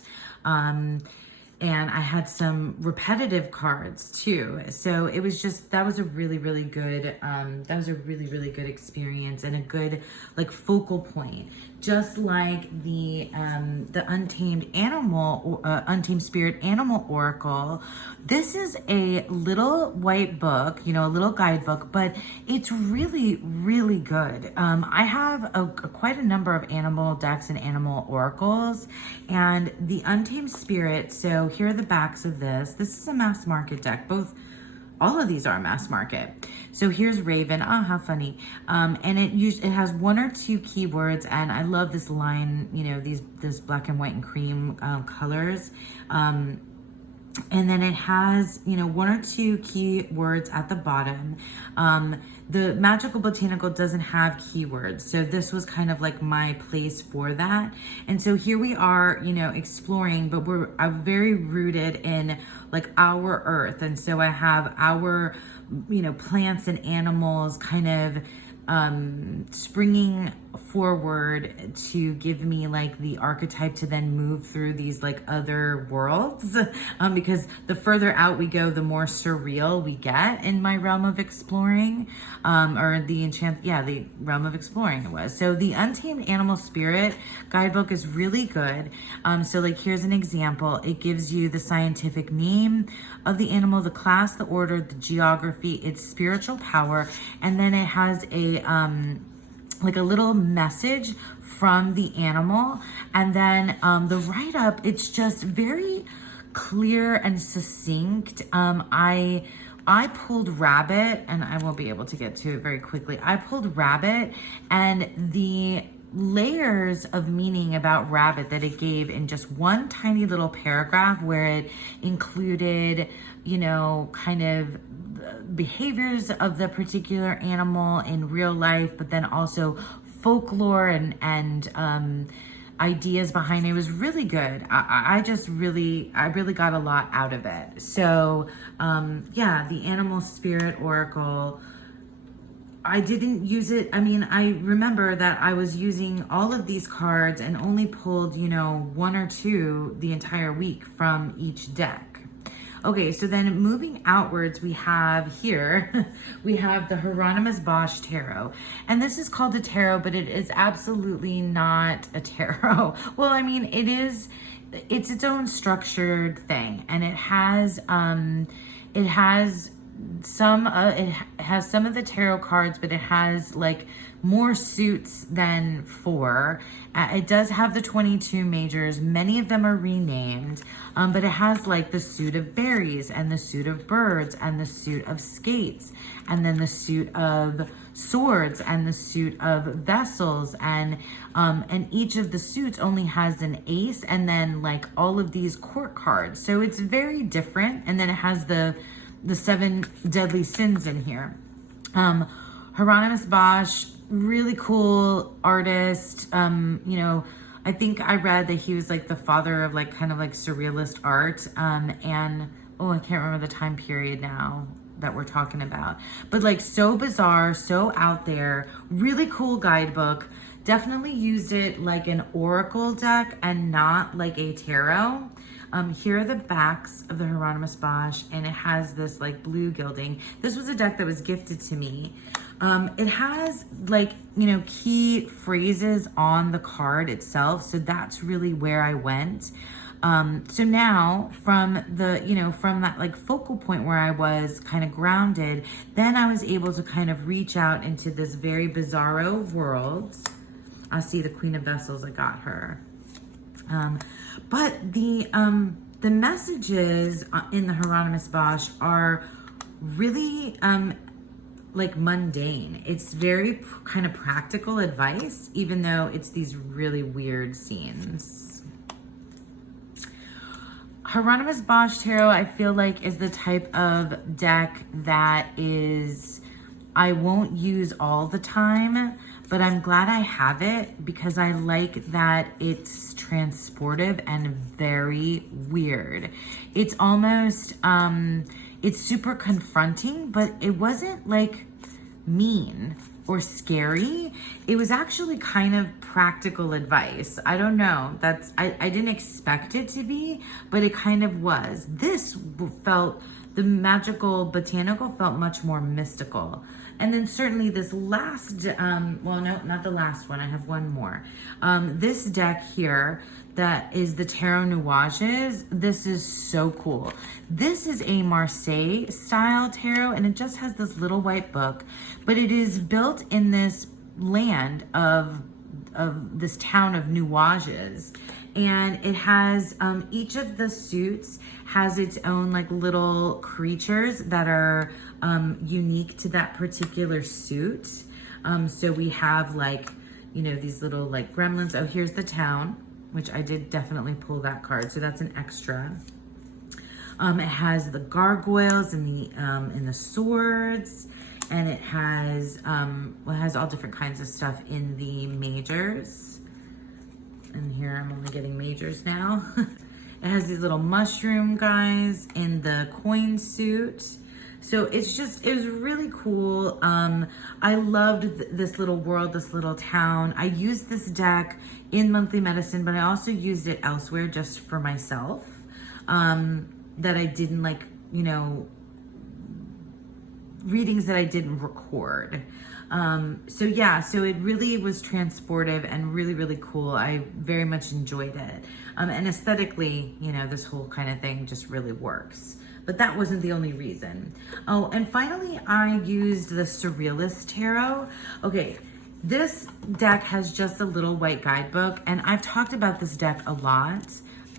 and I had some repetitive cards too. So it was just, that was a really, really good, really good experience and a good focal point. Just like the Untamed Spirit Animal Oracle, this is a little white book, a little guidebook, but it's really, really good. I have quite a number of animal decks and animal oracles, and the Untamed Spirit, so here are the backs of this. This is a mass market deck. All of these are mass market. So here's Raven. Oh, how funny. And it has 1 or 2 keywords, and I love this line, this black and white and cream colors. And then it has, 1 or 2 keywords at the bottom. The Magical Botanical doesn't have keywords, so this was kind of like my place for that. And so here we are, exploring, but we're very rooted in our earth. And so I have our, plants and animals kind of springing forward to give me like the archetype to then move through these like other worlds, because the further out we go, the more surreal we get in my realm of exploring, or the realm of exploring it was. So the Untamed Animal Spirit guidebook is really good. So like here's an example. It gives you the scientific name of the animal, the class, the order, the geography, its spiritual power, and then it has a like a little message from the animal. And then the write-up, it's just very clear and succinct. I pulled rabbit, and I won't be able to get to it very quickly. I pulled rabbit, and the layers of meaning about rabbit that it gave in just one tiny little paragraph, where it included, you know, kind of behaviors of the particular animal in real life, but then also folklore and ideas behind it. It was really good. I really got a lot out of it. So yeah, the Animal Spirit Oracle, I didn't use it. I mean, I remember that I was using all of these cards and only pulled, you know, 1 or 2 the entire week from each deck. Okay, so then moving outwards, we have here, we have the Hieronymus Bosch Tarot. And this is called a tarot, but it is absolutely not a tarot. Well, I mean, it's its own structured thing. And it has some of the tarot cards, but it has like more suits than 4. It does have the 22 majors. Many of them are renamed, but it has like the suit of berries and the suit of birds and the suit of skates, and then the suit of swords and the suit of vessels, and each of the suits only has an ace, and then like all of these court cards. So it's very different. And then it has the 7 deadly sins in here. Hieronymus Bosch, really cool artist. You know, I think I read that he was like the father of like kind of like surrealist art. And oh, I can't remember the time period now that we're talking about, but like so bizarre, so out there, really cool guidebook. Definitely used it like an oracle deck and not like a tarot. Here are the backs of the Hieronymus Bosch, and it has this like blue gilding. This was a deck that was gifted to me. It has like, you know, key phrases on the card itself. So that's really where I went. So now from the, you know, from that like focal point where I was kind of grounded, then I was able to kind of reach out into this very bizarro world. I see the Queen of Vessels, I got her. But the messages in the Hieronymus Bosch are really like mundane. It's very kind of practical advice, even though it's these really weird scenes. Hieronymus Bosch Tarot, I feel like, is the type of deck that is, I won't use all the time, but I'm glad I have it because I like that it's transportive and very weird. It's almost, it's super confronting, but it wasn't like mean or scary. It was actually kind of practical advice. I don't know. I didn't expect it to be, but it kind of was. This felt, the magical botanical felt much more mystical. And then certainly this last, well, no, not the last one. I have one more. This deck here, that is the Tarot Nuages. This is so cool. This is a Marseille style tarot, and it just has this little white book, but it is built in this land of this town of Nuages. And it has, each of the suits has its own like little creatures that are unique to that particular suit. So we have like, you know, these little like gremlins. Oh, here's the town, which I did definitely pull that card. So that's an extra. It has the gargoyles and the swords, and it has, well, it has all different kinds of stuff in the majors. And here I'm only getting majors now. It has these little mushroom guys in the coin suit. So it was really cool. I loved this little world, this little town. I used this deck in monthly medicine, but I also used it elsewhere just for myself. That I didn't like, you know, readings that I didn't record. So yeah, so it really was transportive and really, really cool. I very much enjoyed it. And aesthetically, you know, this whole kind of thing just really works. But that wasn't the only reason. Oh, and finally, I used the Surrealist Tarot. Okay, this deck has just a little white guidebook, and I've talked about this deck a lot.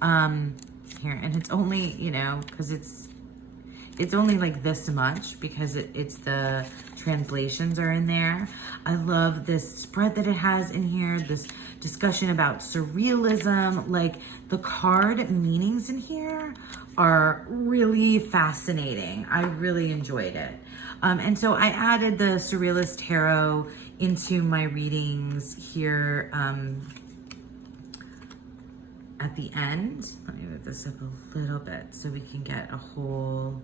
Here, and it's only, you know, because it's only like this much because it's the translations are in there. I love this spread that it has in here, this discussion about surrealism. Like the card meanings in here are really fascinating. I really enjoyed it. And so I added the Surrealist Tarot into my readings here at the end. Let me move this up a little bit so we can get a whole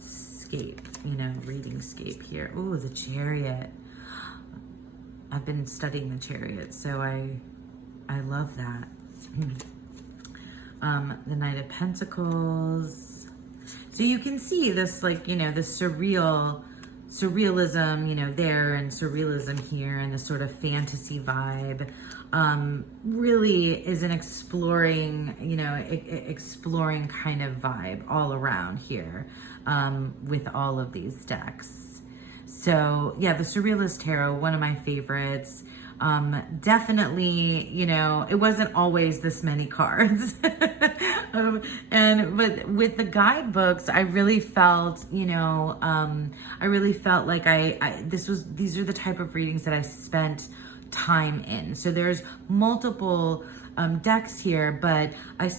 scape, you know, reading scape here. Oh, the Chariot. I've been studying the Chariot, so I love that. The Knight of Pentacles. So you can see this, like, you know, the surrealism, you know, there, and surrealism here, and the sort of fantasy vibe. Really is an exploring, you know, exploring kind of vibe all around here with all of these decks. So yeah, the Surrealist Tarot, one of my favorites. Definitely, you know, it wasn't always this many cards. But with the guidebooks, I really felt, you know, I really felt like these are the type of readings that I spent time in. So there's multiple decks here, but I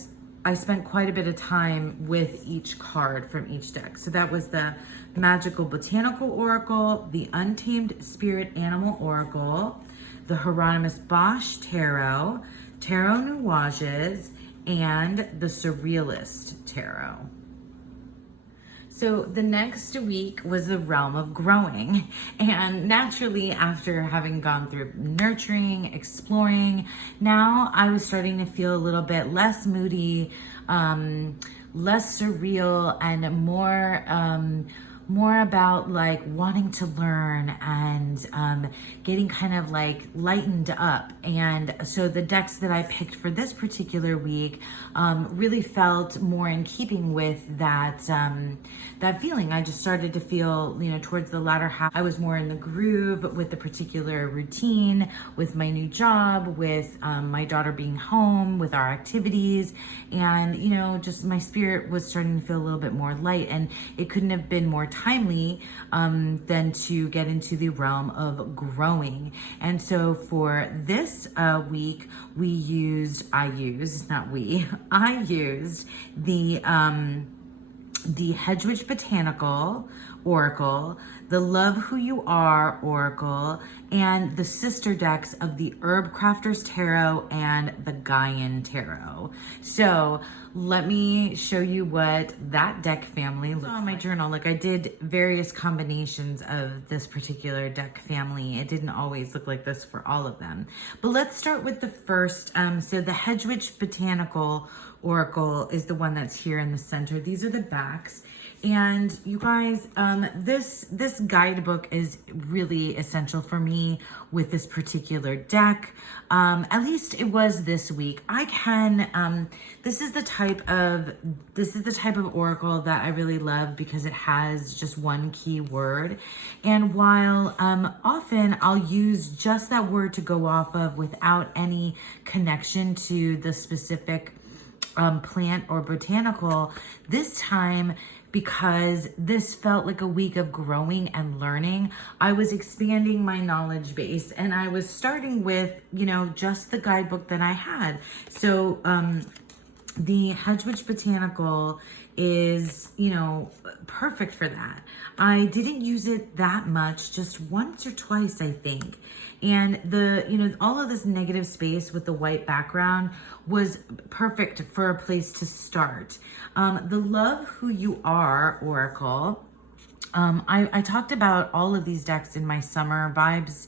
spent quite a bit of time with each card from each deck. So that was the Magical Botanical Oracle, the Untamed Spirit Animal Oracle, the Hieronymus Bosch Tarot, Tarot Nuages, and the Surrealist Tarot. So the next week was the realm of growing. And naturally, after having gone through nurturing, exploring, now I was starting to feel a little bit less moody, less surreal, and more about like wanting to learn and getting kind of like lightened up. And so the decks that I picked for this particular week really felt more in keeping with that that feeling. I just started to feel, you know, towards the latter half, I was more in the groove with the particular routine, with my new job, with my daughter being home, with our activities, and, you know, just my spirit was starting to feel a little bit more light, and it couldn't have been more timely than to get into the realm of growing. And so for this week, I used the Hedwig Botanical Oracle, the Love Who You Are Oracle, and the sister decks of the Herb Crafters Tarot and the Gaian Tarot. So let me show you what that deck family looks like. On my journal, like I did various combinations of this particular deck family. It didn't always look like this for all of them. But let's start with the first. So the Hedwig Botanical Oracle is the one that's here in the center. These are the backs. And you guys, this guidebook is really essential for me with this particular deck. At least it was this week. This is the type of oracle that I really love because it has just one key word. And while often I'll use just that word to go off of without any connection to the specific plant or botanical, this time, because this felt like a week of growing and learning, I was expanding my knowledge base, and I was starting with, you know, just the guidebook that I had. So the Hedwig Botanical is, you know, perfect for that. I didn't use it that much, just once or twice, I think. And all of this negative space with the white background was perfect for a place to start. The Love Who You Are Oracle I talked about all of these decks in my summer vibes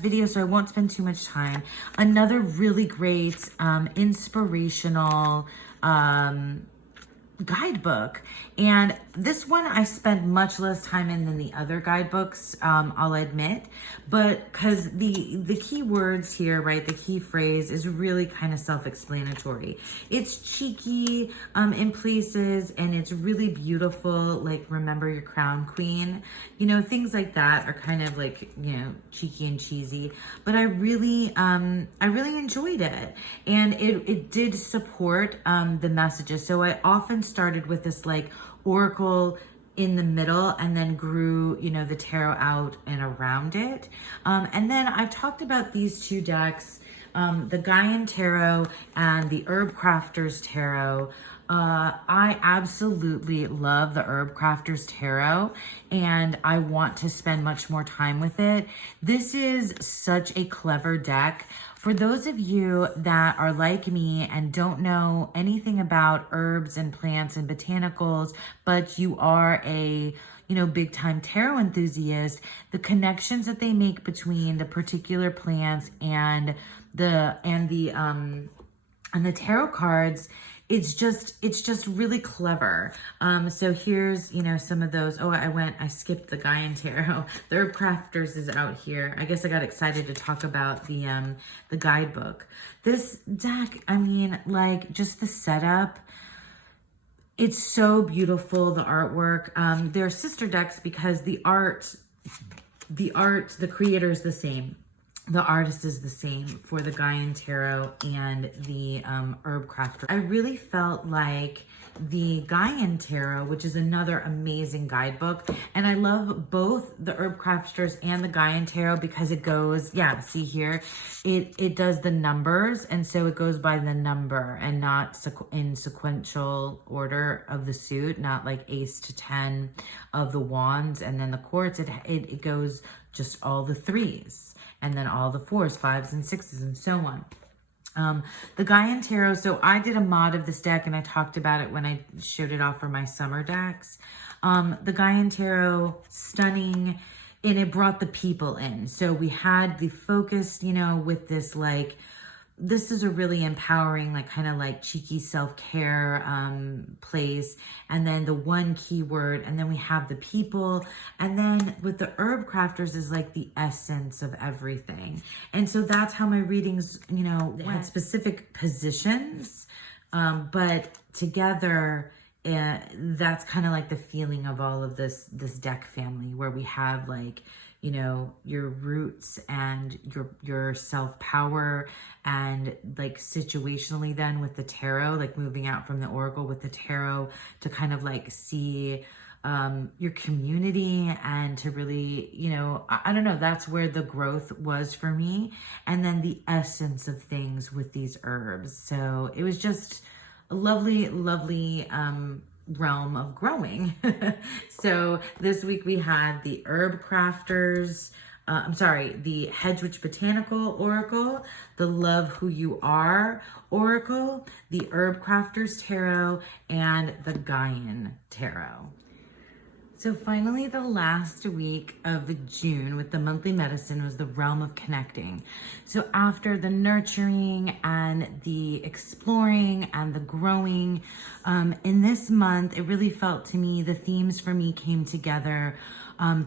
video, so I won't spend too much time. Another really great, inspirational, guidebook, and this one I spent much less time in than the other guidebooks, I'll admit, but because the key words here, right, the key phrase is really kind of self-explanatory. It's cheeky in places, and it's really beautiful, like remember your crown queen, you know, things like that are kind of like, you know, cheeky and cheesy, but I really enjoyed it, and it did support the messages. So I often started with this like oracle in the middle and then grew, you know, the tarot out and around it. And then I've talked about these two decks, the Gaian Tarot and the Herb Crafters Tarot. I absolutely love the Herb Crafters Tarot, and I want to spend much more time with it. This is such a clever deck. For those of you that are like me and don't know anything about herbs and plants and botanicals, but you are a, you know, big time tarot enthusiast, the connections that they make between the particular plants and the tarot cards, it's just really clever. So here's, you know, some of those. Oh, I skipped the Gaian Tarot. The Herb Crafters is out here. I guess I got excited to talk about the guidebook. This deck, I mean, like just the setup, it's so beautiful, the artwork. They're sister decks because the creator is the same. The artist is the same for the Gaian Tarot and the Herb Crafter. I really felt like the Gaian Tarot, which is another amazing guidebook, and I love both the Herb Crafters and the Gaian Tarot because it goes, yeah, see here, it does the numbers, and so it goes by the number and not in sequential order of the suit, not like ace to 10 of the wands and then the courts. It goes just all the threes and then all the fours, fives, and sixes, and so on. The Gaian Tarot, so I did a mod of this deck, and I talked about it when I showed it off for my summer decks. The Gaian Tarot, stunning, and it brought the people in. So we had the focus, you know, with this, like, this is a really empowering, like, kind of like cheeky self-care place. And then the one keyword, and then we have the people. And then with the Herb Crafters is like the essence of everything. And so that's how my readings, you know, had specific positions, but together, that's kind of like the feeling of all of this deck family, where we have like, you know, your roots and your self-power, and like situationally then with the tarot, like moving out from the oracle with the tarot to kind of like see your community and to really, you know, I don't know, that's where the growth was for me. And then the essence of things with these herbs. So it was just a lovely, lovely realm of growing. So this week we had the Herb Crafters, the Hedge Witch Botanical Oracle, the Love Who You Are Oracle, the Herb Crafters Tarot, and the Gaian Tarot. So finally, the last week of June with the monthly medicine was the realm of connecting. So after the nurturing and the exploring and the growing, in this month, it really felt to me, the themes for me came together.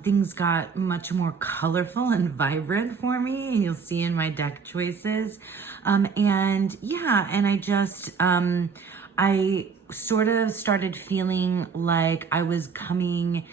Things got much more colorful and vibrant for me. You'll see in my deck choices. And I just, I sort of started feeling like I was coming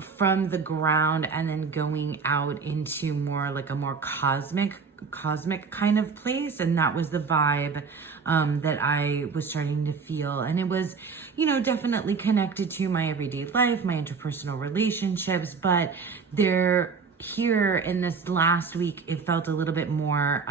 from the ground and then going out into more like a more cosmic kind of place. And that was the vibe that I was starting to feel. And it was, you know, definitely connected to my everyday life, my interpersonal relationships, but here in this last week, it felt a little bit more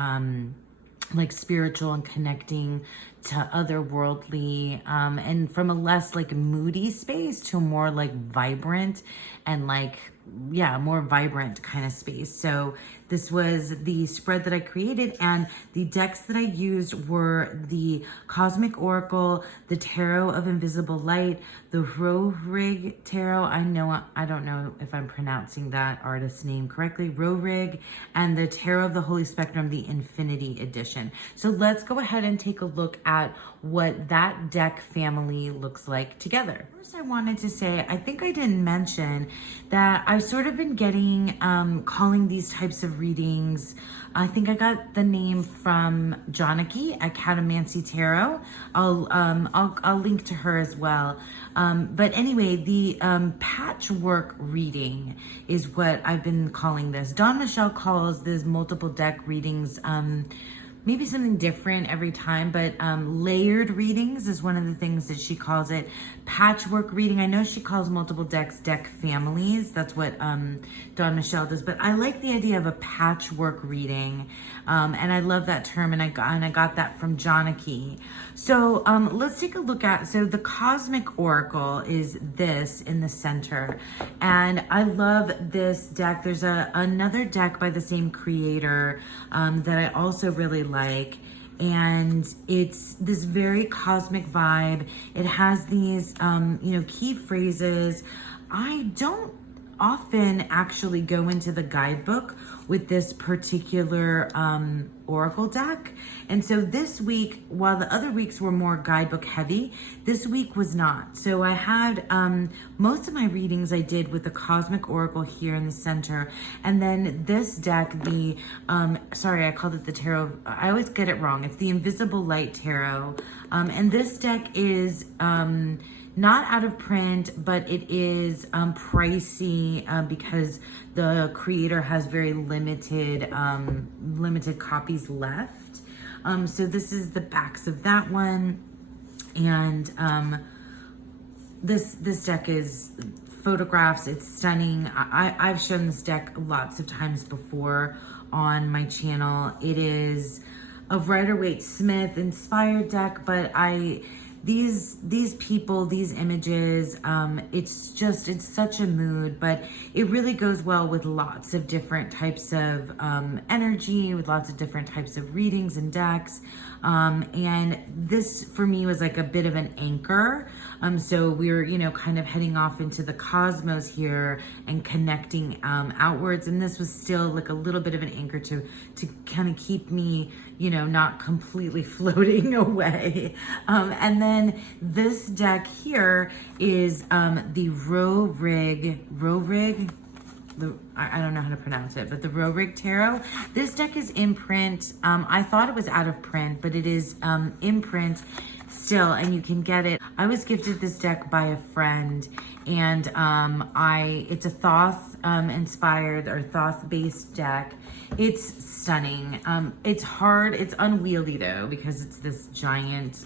like spiritual and connecting to otherworldly, and from a less like moody space to a more like vibrant and like yeah, more vibrant kind of space. So this was the spread that I created, and the decks that I used were the Cosmic Oracle, the Tarot of Invisible Light, the Rohrig Tarot. I don't know if I'm pronouncing that artist's name correctly, Rohrig, and the Tarot of the Holy Spectrum, the Infinity Edition. So let's go ahead and take a look at what that deck family looks like together. First, I wanted to say, I think I didn't mention that I've sort of been getting, calling these types of readings, I think I got the name from Magick at Catamancy Tarot. I'll link to her as well. But anyway, the patchwork reading is what I've been calling this. Dawn Michelle calls this multiple deck readings, maybe something different every time, but layered readings is one of the things that she calls it. Patchwork reading, I know she calls multiple decks deck families. That's what Dawn Michelle does, but I like the idea of a patchwork reading, and I love that term, and I got that from Magick. So let's take a look at, so the Cosmic Oracle is this in the center, and I love this deck. There's another deck by the same creator that I also really like, and it's this very cosmic vibe. It has these key phrases. I don't often actually go into the guidebook with this particular oracle deck, and so this week, while the other weeks were more guidebook heavy, this week was not. So I had most of my readings I did with the Cosmic Oracle here in the center, and then this deck, the sorry, I called it the Tarot, I always get it wrong, it's the Invisible Light Tarot, and this deck is not out of print, but it is pricey because the creator has very limited copies left. So this is the backs of that one, and this deck is photographs. It's stunning. I've shown this deck lots of times before on my channel. It is a Rider-Waite-Smith inspired deck, but these people, these images, it's such a mood, but it really goes well with lots of different types of energy, with lots of different types of readings and decks. And this for me was like a bit of an anchor. So we were, kind of heading off into the cosmos here and connecting outwards. And this was still like a little bit of an anchor to kind of keep me, not completely floating away. And then this deck here is the Rohrig, I don't know how to pronounce it, but the Rohrig Tarot. This deck is in print. I thought it was out of print, but it is in print still, and you can get it. I was gifted this deck by a friend, and it's a Thoth inspired or Thoth based deck. It's stunning. It's hard. It's unwieldy though, because it's this giant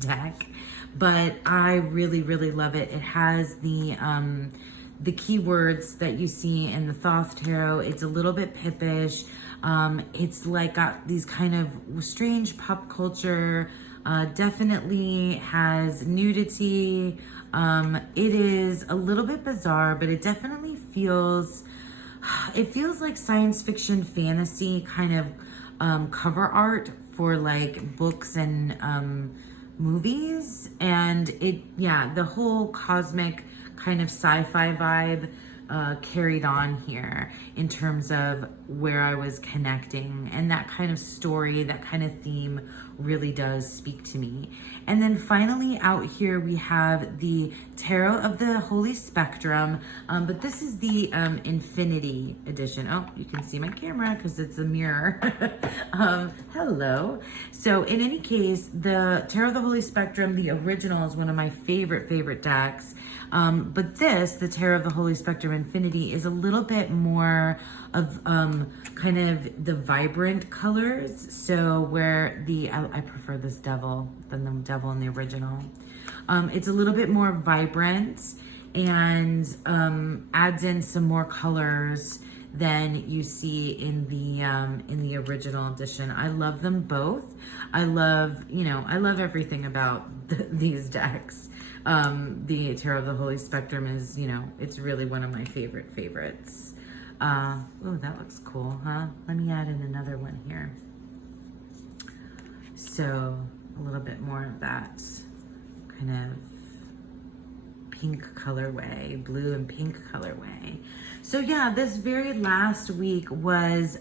deck, but I really, really love it. It has the keywords that you see in the Thoth Tarot. It's a little bit pippish. It's like got these kind of strange pop culture, definitely has nudity. It is a little bit bizarre, but it definitely feels like science fiction fantasy kind of cover art for like books and movies. And the whole cosmic kind of sci-fi vibe carried on here in terms of where I was connecting, and that kind of story, that kind of theme really does speak to me. And then finally out here we have the Tarot of the Holy Spectrum, but this is the Infinity Edition. Oh, you can see my camera because it's a mirror. Hello. So in any case, the Tarot of the Holy Spectrum, the original, is one of my favorite decks. But the Tarot of the Holy Spectrum Infinity, is a little bit more of kind of the vibrant colors. So where I prefer this devil than the devil in the original. It's a little bit more vibrant and adds in some more colors than you see in the original edition. I love them both. I love everything about these decks. The Tarot of the Holy Spectrum is, you know, it's really one of my favorites. Oh, that looks cool, huh? Let me add in another one here. So a little bit more of that kind of pink colorway, blue and pink colorway. So yeah, this very last week was,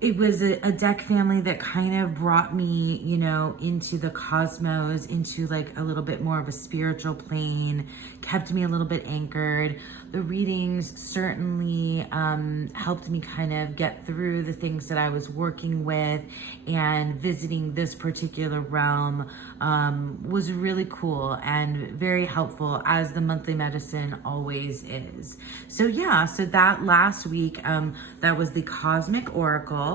it was a deck family that kind of brought me, you know, into the cosmos, into like a little bit more of a spiritual plane, kept me a little bit anchored. The readings certainly helped me kind of get through the things that I was working with, and visiting this particular realm was really cool and very helpful, as the monthly medicine always is. So yeah, so that last week, that was the Cosmic Oracle.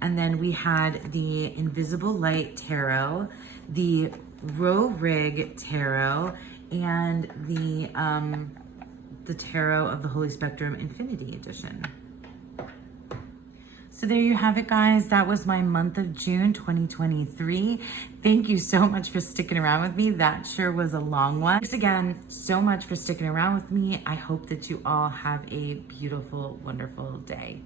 And then we had the Invisible Light Tarot, the Rig Tarot, and the Tarot of the Holy Spectrum Infinity Edition. So there you have it, guys. That was my month of June 2023. Thank you so much for sticking around with me. That sure was a long one. Thanks again so much for sticking around with me. I hope that you all have a beautiful, wonderful day.